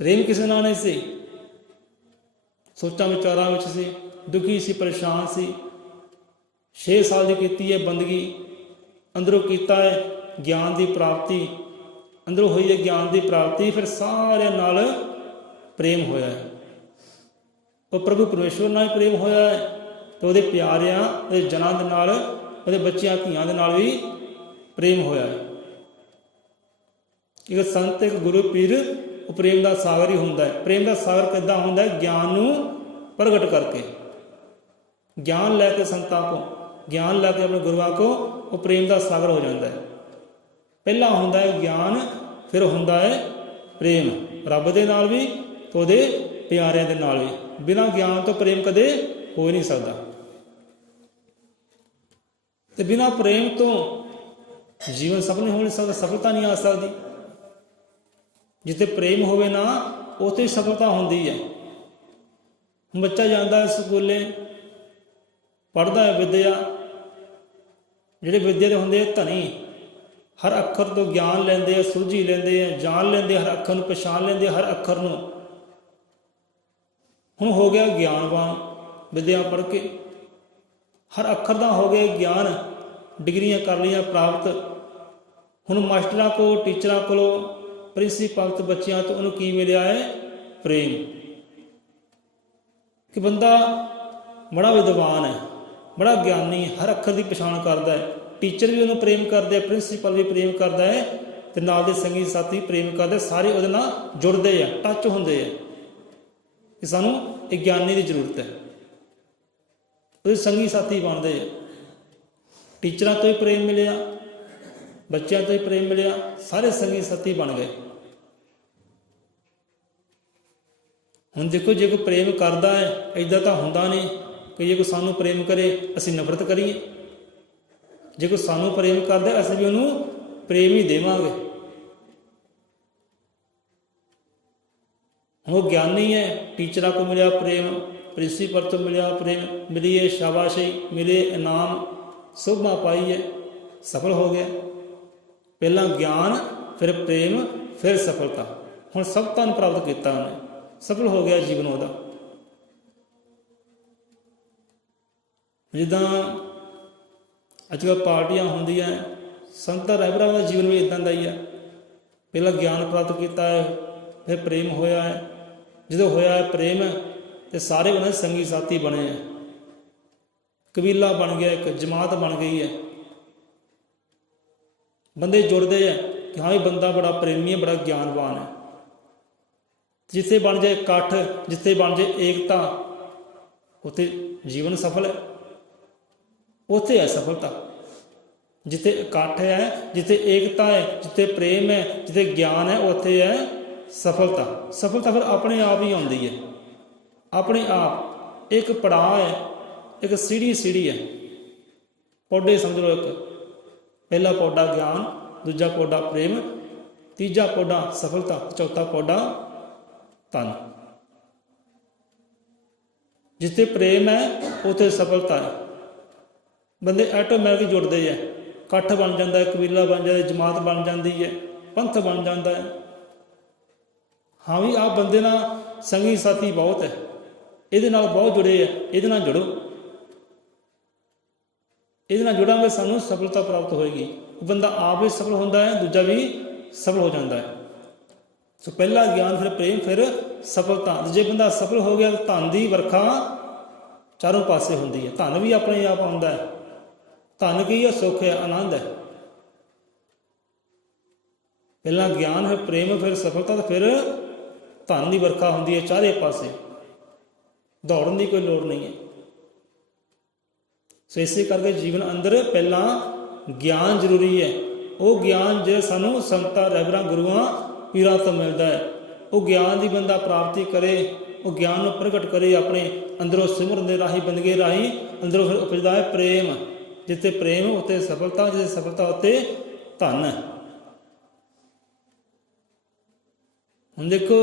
ਪ੍ਰੇਮ ਕਿਸੇ ਨਾਲ ਨਹੀਂ ਸੀ, ਸੋਚਾਂ ਵਿਚਾਰਾਂ ਵਿੱਚ ਸੀ, ਦੁਖੀ ਸੀ, ਪਰੇਸ਼ਾਨ ਸੀ। 6 ਸਾਲ ਦੀ ਕੀਤੀ ਹੈ ਬੰਦਗੀ, ਅੰਦਰੋਂ ਕੀਤਾ ਹੈ ਗਿਆਨ ਦੀ ਪ੍ਰਾਪਤੀ, ਅੰਦਰੋਂ ਹੋਈ ਹੈ ਗਿਆਨ ਦੀ ਪ੍ਰਾਪਤੀ, ਫਿਰ ਸਾਰਿਆਂ ਨਾਲ ਪ੍ਰੇਮ ਹੋਇਆ ਹੈ। ਉਹ ਪ੍ਰਭੂ ਪਰਮੇਸ਼ਵਰ ਨਾਲ ਪ੍ਰੇਮ ਹੋਇਆ ਹੈ, ਤੇ ਉਹਦੇ ਪਿਆਰਿਆਂ, ਉਹਦੇ ਜਨਾਂ ਦੇ ਨਾਲ, ਉਹਦੇ ਬੱਚਿਆਂ ਧੀਆਂ ਦੇ ਨਾਲ ਵੀ ਪ੍ਰੇਮ ਹੋਇਆ ਹੈ। ਇੱਕ ਸੰਤ, ਇੱਕ ਗੁਰੂ ਪੀਰ, ਉਹ ਪ੍ਰੇਮ ਦਾ ਸਾਗਰ ਹੀ ਹੁੰਦਾ ਹੈ। ਪ੍ਰੇਮ ਦਾ ਸਾਗਰ ਕਿੱਦਾਂ ਹੁੰਦਾ ਹੈ? ਗਿਆਨ ਨੂੰ ਪ੍ਰਗਟ ਕਰਕੇ, ਗਿਆਨ ਲੈ ਕੇ ਸੰਤਾਂ ਕੋ, ਗਿਆਨ ਲੈ ਕੇ ਆਪਣੇ ਗੁਰੂਆਂ ਕੋ, ਉਹ ਪ੍ਰੇਮ ਦਾ ਸਾਗਰ ਹੋ ਜਾਂਦਾ ਹੈ। ਪਹਿਲਾਂ ਹੁੰਦਾ ਹੈ ਗਿਆਨ, ਫਿਰ ਹੁੰਦਾ ਹੈ ਪ੍ਰੇਮ, ਰੱਬ ਦੇ ਨਾਲ ਵੀ ਤੇ ਉਹਦੇ ਪਿਆਰਿਆਂ ਦੇ ਨਾਲ ਵੀ। ਬਿਨਾਂ ਗਿਆਨ ਤੋਂ ਪ੍ਰੇਮ ਕਦੇ ਹੋ ਨਹੀਂ ਸਕਦਾ, ਤੇ ਬਿਨਾਂ ਪ੍ਰੇਮ ਤੋਂ ਜੀਵਨ ਸਫਲ ਨਹੀਂ ਹੋ ਸਕਦਾ, ਸਫਲਤਾ ਨਹੀਂ ਆ ਸਕਦੀ। ਜਿੱਥੇ ਪ੍ਰੇਮ ਹੋਵੇ ਨਾ, ਉੱਥੇ ਹੀ ਸਫਲਤਾ ਹੁੰਦੀ ਹੈ। ਬੱਚਾ ਜਾਂਦਾ ਹੈ ਸਕੂਲੇ, ਪੜ੍ਹਦਾ ਹੈ ਵਿਦਿਆ, ਜਿਹੜੇ ਵਿਦਿਆ ਦੇ ਹੁੰਦੇ ਆ ਧਨੀ, ਹਰ ਅੱਖਰ ਤੋਂ ਗਿਆਨ ਲੈਂਦੇ ਆ, ਸੂਝੀ ਲੈਂਦੇ ਆ, ਜਾਣ ਲੈਂਦੇ, ਹਰ ਅੱਖਰ ਨੂੰ ਪਛਾਣ ਲੈਂਦੇ, ਹਰ ਅੱਖਰ ਨੂੰ। ਹੁਣ ਹੋ ਗਿਆ ਗਿਆਨਵਾਨ, ਵਿਦਿਆ ਪੜ੍ਹ ਕੇ ਹਰ ਅੱਖਰ ਦਾ ਹੋ ਗਿਆ ਗਿਆਨ, ਡਿਗਰੀਆਂ ਕਰ ਲਈਆਂ ਪ੍ਰਾਪਤ। ਹੁਣ ਮਾਸਟਰਾਂ ਕੋਲ, ਟੀਚਰਾਂ ਕੋਲੋਂ, ਪ੍ਰਿੰਸੀਪਲ ਤੋਂ, ਬੱਚਿਆਂ ਤੋਂ ਉਹਨੂੰ ਕੀ ਮਿਲਿਆ ਹੈ? ਪ੍ਰੇਮ। ਕਿ ਬੰਦਾ ਬੜਾ ਵਿਦਵਾਨ ਹੈ, ਬੜਾ ਗਿਆਨੀ, ਹਰ ਅੱਖਰ ਦੀ ਪਛਾਣ ਕਰਦਾ ਹੈ। ਟੀਚਰ ਵੀ ਉਹਨੂੰ ਪ੍ਰੇਮ ਕਰਦੇ, ਪ੍ਰਿੰਸੀਪਲ ਵੀ ਪ੍ਰੇਮ ਕਰਦਾ ਹੈ, ਤੇ ਨਾਲ ਦੇ ਸੰਗੀ ਸਾਥੀ ਪ੍ਰੇਮ ਕਰਦੇ, ਸਾਰੇ ਉਹਦੇ ਨਾਲ ਜੁੜਦੇ ਆ, ਟੱਚ ਹੁੰਦੇ ਆ। ਕਿ ਸਾਨੂੰ ਇੱਕ ਗਿਆਨੀ ਦੀ ਜ਼ਰੂਰਤ ਹੈ, ਉਹਦੇ ਸੰਗੀ ਸਾਥੀ ਬਣਦੇ ਆ। ਟੀਚਰਾਂ ਤੋਂ ਹੀ ਪ੍ਰੇਮ ਮਿਲਿਆ, ਬੱਚਿਆਂ ਤੋਂ ਹੀ ਪ੍ਰੇਮ ਮਿਲਿਆ, ਸਾਰੇ ਸੰਗੀ ਸਾਥੀ ਬਣ ਗਏ। ਹੁਣ ਦੇਖੋ, ਜੇ ਕੋਈ ਪ੍ਰੇਮ ਕਰਦਾ ਹੈ, ਇੱਦਾਂ ਤਾਂ ਹੁੰਦਾ ਨਹੀਂ ਕਿ ਜੇ ਕੋਈ ਸਾਨੂੰ ਪ੍ਰੇਮ ਕਰੇ ਅਸੀਂ ਨਫ਼ਰਤ ਕਰੀਏ। ਜੇ ਕੋਈ ਸਾਨੂੰ ਪ੍ਰੇਮ ਕਰਦਾ, ਅਸੀਂ ਵੀ ਉਹਨੂੰ ਪ੍ਰੇਮ ਹੀ ਦੇਵਾਂਗੇ। ਉਹ ਗਿਆਨੀ ਹੈ, ਟੀਚਰਾਂ को ਮਿਲਿਆ ਪ੍ਰੇਮ, ਪ੍ਰਿੰਸੀਪਲ ਤੋਂ ਮਿਲਿਆ ਪ੍ਰੇਮ, ਮਿਲੀ ਹੈ ਸ਼ਾਬਾਸ਼ੀ, ਮਿਲੇ ਇਨਾਮ, ਸੋਭਾ ਪਾਈ ਹੈ, ਸਫਲ ਹੋ ਗਿਆ। ਪਹਿਲਾਂ ਗਿਆਨ, ਫਿਰ ਪ੍ਰੇਮ, ਫਿਰ ਸਫਲਤਾ। ਹੁਣ ਸਫਲਤਾ ਨੂੰ ਪ੍ਰਾਪਤ ਕੀਤਾ ਉਹਨੇ, ਸਫਲ ਹੋ ਗਿਆ ਜੀਵਨ ਉਹਦਾ। ਜਿੱਦਾਂ ਅੱਜ ਕੱਲ੍ਹ ਪਾਰਟੀਆਂ ਹੁੰਦੀਆਂ, ਸੰਤਾਂ ਰਹਿਬਰਾਂ ਦਾ ਜੀਵਨ ਵੀ ਇੱਦਾਂ ਦਾ ਹੀ ਹੈ। ਪਹਿਲਾਂ ਗਿਆਨ ਪ੍ਰਾਪਤ ਕੀਤਾ ਹੈ, ਫਿਰ ਪ੍ਰੇਮ ਹੋਇਆ ਹੈ। ਜਦੋਂ ਹੋਇਆ ਹੈ ਪ੍ਰੇਮ, ਤੇ ਸਾਰੇ ਉਹਨਾਂ ਦੇ ਸੰਗੀ ਸਾਥੀ ਬਣੇ ਹੈ, ਕਬੀਲਾ ਬਣ ਗਿਆ, ਇੱਕ ਜਮਾਤ ਬਣ ਗਈ ਹੈ। ਬੰਦੇ ਜੁੜਦੇ ਹੈ ਕਿ ਹਾਂ ਇਹ ਬੰਦਾ ਬੜਾ ਪ੍ਰੇਮੀ ਹੈ, ਬੜਾ ਗਿਆਨਵਾਨ ਹੈ। ਜਿੱਥੇ ਬਣ ਜਾਏ ਇਕੱਠ, ਜਿੱਥੇ ਬਣ ਜਾਏ ਏਕਤਾ, ਉੱਥੇ ਜੀਵਨ ਸਫਲ ਹੈ, ਉੱਥੇ ਹੈ ਸਫਲਤਾ। ਜਿੱਥੇ ਇਕੱਠ ਹੈ, ਜਿੱਥੇ ਏਕਤਾ ਹੈ, ਜਿੱਥੇ ਪ੍ਰੇਮ ਹੈ, ਜਿੱਥੇ ਗਿਆਨ ਹੈ, ਉੱਥੇ ਹੈ ਸਫਲਤਾ। ਸਫਲਤਾ ਫਿਰ ਆਪਣੇ ਆਪ ਹੀ ਆਉਂਦੀ ਹੈ, ਆਪਣੇ ਆਪ। ਇੱਕ ਪੜਾਅ ਹੈ, ਇੱਕ ਸੀੜੀ ਹੈ, ਪੌਡੇ ਸਮਝ ਲਓ। ਇੱਕ ਪਹਿਲਾ ਪੌਡਾ ਗਿਆਨ, ਦੂਜਾ ਪੌਡਾ ਪ੍ਰੇਮ, ਤੀਜਾ ਪੌਡਾ ਸਫਲਤਾ, ਚੌਥਾ ਪੌਡਾ ਧਨ। ਜਿੱਥੇ ਪ੍ਰੇਮ ਹੈ ਉੱਥੇ ਸਫਲਤਾ ਹੈ। ਬੰਦੇ ਆਟੋਮੈਟਿਕ ਜੁੜਦੇ ਹੈ, ਇਕੱਠ ਬਣ ਜਾਂਦਾ ਹੈ, ਕਬੀਲਾ ਬਣ ਜਾਂਦਾ, ਜਮਾਤ ਬਣ ਜਾਂਦੀ ਹੈ, ਪੰਥ ਬਣ ਜਾਂਦਾ ਹੈ। ਹਾਂ ਵੀ ਆਹ ਬੰਦੇ ਨਾਲ ਸੰਗੀ ਸਾਥੀ ਬਹੁਤ ਹੈ, ਇਹਦੇ ਨਾਲ ਬਹੁਤ ਜੁੜੇ ਹੈ, ਇਹਦੇ ਨਾਲ ਜੁੜੋ। ਇਹਦੇ ਨਾਲ ਜੁੜਾਂਗੇ, ਸਾਨੂੰ ਸਫਲਤਾ ਪ੍ਰਾਪਤ ਹੋਏਗੀ। ਬੰਦਾ ਆਪ ਵੀ ਸਫਲ ਹੁੰਦਾ ਹੈ, ਦੂਜਾ ਵੀ ਸਫਲ ਹੋ ਜਾਂਦਾ ਹੈ। ਸੋ ਪਹਿਲਾ ਗਿਆਨ, ਫਿਰ ਪ੍ਰੇਮ, ਫਿਰ ਸਫਲਤਾ। ਜੇ ਬੰਦਾ ਸਫਲ ਹੋ ਗਿਆ, ਧਨ ਦੀ ਵਰਖਾ ਚਾਰੋਂ ਪਾਸੇ ਹੁੰਦੀ ਹੈ। ਧਨ ਵੀ ਆਪਣੇ ਆਪ ਆਉਂਦਾ ਹੈ। ਧਨ ਕੀ ਹੈ? ਸੁੱਖ ਹੈ, ਆਨੰਦ ਹੈ। ਪਹਿਲਾਂ ਗਿਆਨ, ਫਿਰ ਪ੍ਰੇਮ, ਫਿਰ ਸਫਲਤਾ, ਤੇ ਫਿਰ ਧਨ ਦੀ ਵਰਖਾ ਹੁੰਦੀ ਹੈ ਚਾਰੇ ਪਾਸੇ। ਦੌੜਨ ਦੀ ਕੋਈ ਲੋੜ ਨਹੀਂ ਹੈ। ਸੋ ਇਸੇ ਕਰਕੇ ਜੀਵਨ ਅੰਦਰ ਪਹਿਲਾਂ ਗਿਆਨ ਜ਼ਰੂਰੀ ਹੈ। ਉਹ ਗਿਆਨ ਜੇ ਸਾਨੂੰ ਸੰਤਾਂ ਰਹਿਬਰਾਂ ਗੁਰੂਆਂ ਪੀਰਾਂ ਤੋਂ ਮਿਲਦਾ ਹੈ, ਉਹ ਗਿਆਨ ਦੀ ਬੰਦਾ ਪ੍ਰਾਪਤੀ ਕਰੇ, ਉਹ ਗਿਆਨ ਨੂੰ ਪ੍ਰਗਟ ਕਰੇ ਆਪਣੇ ਅੰਦਰੋਂ ਸਿਮਰਨ ਦੇ ਰਾਹੀਂ, ਬੰਦਗੀ ਰਾਹੀਂ ਅੰਦਰੋਂ ਫਿਰ ਉਪਜਦਾ ਹੈ ਪ੍ਰੇਮ। ਜਿੱਥੇ ਪ੍ਰੇਮ ਉੱਥੇ ਸਫਲਤਾ, ਜਿੱਥੇ ਸਫਲਤਾ ਉੱਥੇ ਧਨ ਹੈ। ਹੁਣ ਦੇਖੋ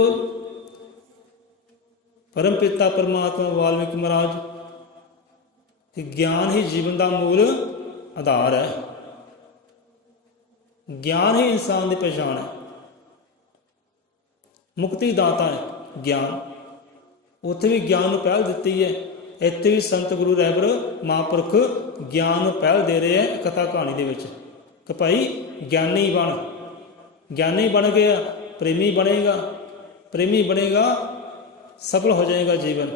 ਪਰਮ ਪਿਤਾ ਪਰਮਾਤਮਾ ਵਾਲਮੀਕ ਮਹਾਰਾਜ ਕਿ ਗਿਆਨ ਹੀ ਜੀਵਨ ਦਾ ਮੂਲ ਆਧਾਰ ਹੈ। ਗਿਆਨ ਹੀ ਇਨਸਾਨ ਦੀ ਪਛਾਣ ਹੈ, ਮੁਕਤੀ ਦਾਤਾ ਹੈ ਗਿਆਨ। ਉੱਥੇ ਵੀ ਗਿਆਨ ਨੂੰ ਪਹਿਲ ਦਿੱਤੀ ਹੈ, ਇੱਥੇ ਵੀ ਸੰਤ ਗੁਰੂ ਰਹਿਬਰ ਮਹਾਂਪੁਰਖ ਗਿਆਨ ਨੂੰ ਪਹਿਲ ਦੇ ਰਹੇ ਹੈ ਕਥਾ ਕਹਾਣੀ ਦੇ ਵਿੱਚ ਕਿ ਭਾਈ ਗਿਆਨੀ ਬਣ। ਗਿਆਨੀ ਬਣ ਗਿਆ ਪ੍ਰੇਮੀ ਬਣੇਗਾ, ਪ੍ਰੇਮੀ ਬਣੇਗਾ ਸਫਲ ਹੋ ਜਾਏਗਾ ਜੀਵਨ।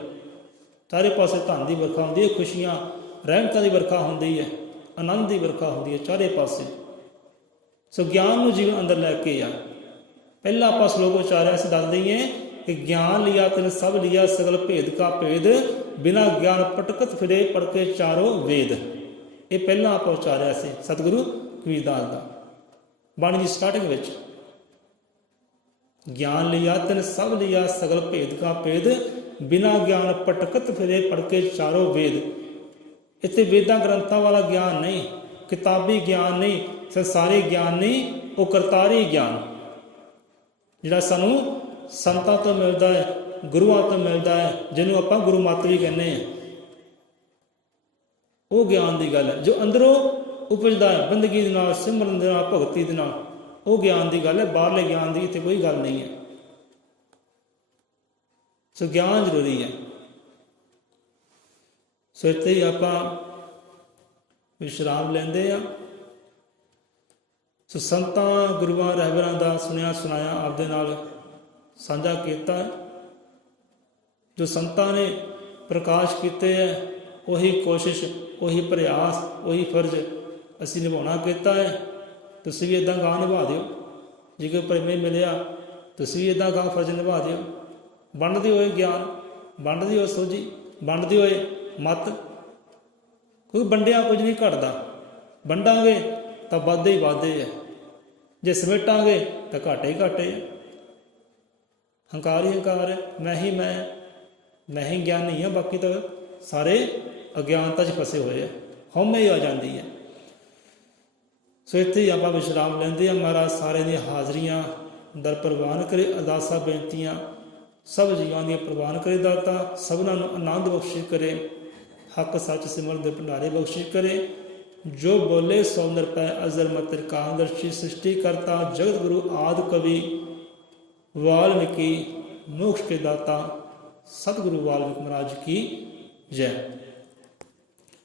ਚਾਰੇ ਪਾਸੇ ਧਨ ਦੀ ਵਰਖਾ ਹੁੰਦੀ ਹੈ, ਖੁਸ਼ੀਆਂ ਰਹਿਮਤਾਂ ਦੀ ਵਰਖਾ ਹੁੰਦੀ ਹੈ, ਆਨੰਦ ਦੀ ਵਰਖਾ ਹੁੰਦੀ ਹੈ ਚਾਰੇ ਪਾਸੇ। ਸੋ ਗਿਆਨ ਨੂੰ ਜੀਵਨ ਅੰਦਰ ਲੈ ਕੇ ਆ। ਪਹਿਲਾਂ ਆਪਾਂ ਸ਼ਲੋਕ ਉਚਾਰਿਆ, ਅਸੀਂ ਦੱਸ ਦਈਏ ਕਿ ਗਿਆਨ ਲਿਆ ਤਿਨ ਸਭ ਲਿਆ ਸਗਲ ਭੇਦ ਕਾ ਭੇਦ, ਬਿਨਾ ਗਿਆਨ ਪਟਕਤ ਫਿਰੇ ਪੜਕੇ ਚਾਰੋ ਵੇਦ। ਇਹ ਪਹਿਲਾਂ ਆਪਾਂ ਉਚਾਰਿਆ ਸੀ ਸਤਿਗੁਰੂ ਕਬੀਰਦਾਸ ਦਾ ਬਾਣੀ ਦੀ ਸਟਾਰਟਿੰਗ ਵਿੱਚ। ਗਿਆਨ ਲਿਆ ਤਿਨ ਸਭ ਲਿਆ ਸਗਲ ਭੇਦ ਕਾ ਭੇਦ, ਬਿਨਾ ਗਿਆਨ ਪਟਕਤ ਫਿਰੇ ਪੜਕੇ ਚਾਰੋ ਵੇਦ। ਇੱਥੇ ਵੇਦਾਂ ਗ੍ਰੰਥਾਂ ਵਾਲਾ ਗਿਆਨ ਨਹੀਂ, ਕਿਤਾਬੀ ਗਿਆਨ ਨਹੀਂ, ਸੰਸਾਰੀ ਗਿਆਨ ਨਹੀਂ, ਉਹ ਕਰਤਾਰੀ ਗਿਆਨ ਜਿਹੜਾ ਸਾਨੂੰ ਸੰਤਾਂ ਤੋਂ ਮਿਲਦਾ ਹੈ, ਗੁਰੂਆਂ ਤੋਂ ਮਿਲਦਾ ਹੈ, ਜਿਹਨੂੰ ਆਪਾਂ ਗੁਰੂ ਮੱਤ ਵੀ ਕਹਿੰਦੇ ਹਾਂ। ਉਹ ਗਿਆਨ ਦੀ ਗੱਲ ਹੈ ਜੋ ਅੰਦਰੋਂ ਉਪਜਦਾ ਹੈ ਬੰਦਗੀ ਦੇ ਨਾਲ, ਸਿਮਰਨ ਦੇ ਨਾਲ, ਭਗਤੀ ਦੇ ਨਾਲ। ਉਹ ਗਿਆਨ ਦੀ ਗੱਲ ਹੈ, ਬਾਹਰਲੇ ਗਿਆਨ ਦੀ ਇੱਥੇ ਕੋਈ ਗੱਲ ਨਹੀਂ ਹੈ। ਸੋ ਗਿਆਨ ਜ਼ਰੂਰੀ ਹੈ। ਸੋ ਇੱਥੇ ਹੀ ਆਪਾਂ ਵਿਸ਼ਰਾਮ ਲੈਂਦੇ ਹਾਂ। ਸੋ ਸੰਤਾਂ ਗੁਰੂਆਂ ਰਹਿਬਰਾਂ ਦਾ ਸੁਣਿਆ ਸੁਣਾਇਆ ਆਪਦੇ ਨਾਲ ਸਾਂਝਾ ਕੀਤਾ ਹੈ। ਜੋ ਸੰਤਾਂ ਨੇ ਪ੍ਰਕਾਸ਼ ਕੀਤੇ ਹੈ, ਉਹੀ ਕੋਸ਼ਿਸ਼, ਉਹੀ ਪ੍ਰਯਾਸ, ਉਹੀ ਫਰਜ਼ ਅਸੀਂ ਨਿਭਾਉਣਾ ਕੀਤਾ ਹੈ। ਤੁਸੀਂ ਵੀ ਇੱਦਾਂ ਗਾਂ ਨਿਭਾ ਦਿਓ। ਜੇ ਕੋਈ ਪ੍ਰੇਮੀ ਮਿਲਿਆ ਤੁਸੀਂ ਵੀ ਇੱਦਾਂ ਗਾਂ ਫਰਜ਼ ਨਿਭਾ ਦਿਓ। ਵੰਡਦੇ ਹੋਏ ਗਿਆਨ, ਵੰਡਦੇ ਹੋਏ ਸੋਝੀ, ਵੰਡਦੇ ਹੋਏ ਮਤ। ਕੋਈ ਵੰਡਿਆ ਕੁਝ ਨਹੀਂ ਘਟਦਾ। ਵੰਡਾਂਗੇ ਤਾਂ ਵੱਧਦੇ ਹੀ ਵੱਧਦੇ ਹੈ, ਜੇ ਸਮੇਟਾਂਗੇ ਤਾਂ ਘਾਟੇ ਹੀ ਘਾਟੇ ਹੈ। ਹੰਕਾਰ ਹੀ ਹੰਕਾਰ ਹੈ, ਮੈਂ ਹੀ ਗਿਆਨੀ ਹਾਂ, ਬਾਕੀ ਤਾਂ ਸਾਰੇ ਅਗਿਆਨਤਾ 'ਚ ਫਸੇ ਹੋਏ ਆ, ਹਉਮੈ ਹੀ ਆ ਜਾਂਦੀ ਹੈ। ਸੋ ਇੱਥੇ ਹੀ ਆਪਾਂ ਵਿਸ਼ਰਾਮ ਲੈਂਦੇ ਹਾਂ। ਮਹਾਰਾਜ ਸਾਰਿਆਂ ਦੀਆਂ ਹਾਜ਼ਰੀਆਂ ਦਰ ਪ੍ਰਵਾਨ ਕਰੇ, ਅਰਦਾਸਾਂ ਬੇਨਤੀਆਂ ਸਭ ਜੀਵਾਂ ਦੀਆਂ ਪ੍ਰਵਾਨ ਕਰੇ ਦਾਤਾ। ਸਭਨਾਂ ਨੂੰ ਆਨੰਦ ਬਖਸ਼ਿਸ਼ ਕਰੇ, ਹੱਕ ਸੱਚ ਸਿਮਰਨ ਦੇ ਭੰਡਾਰੇ ਬਖਸ਼ਿਸ਼ ਕਰੇ। ਜੋ ਬੋਲੇ ਸੋ ਨਿਰਭੈ ਅਜ਼ਰ ਮਤ ਕਾਂਦਰਸ਼ੀ, ਸ੍ਰਿਸ਼ਟੀ ਕਰਤਾ ਜਗਤ ਗੁਰੂ ਆਦਿ ਕਵੀ वाल्मीकि मोक्ष के दाता सतगुरु वाल्मीकि महाराज की जय।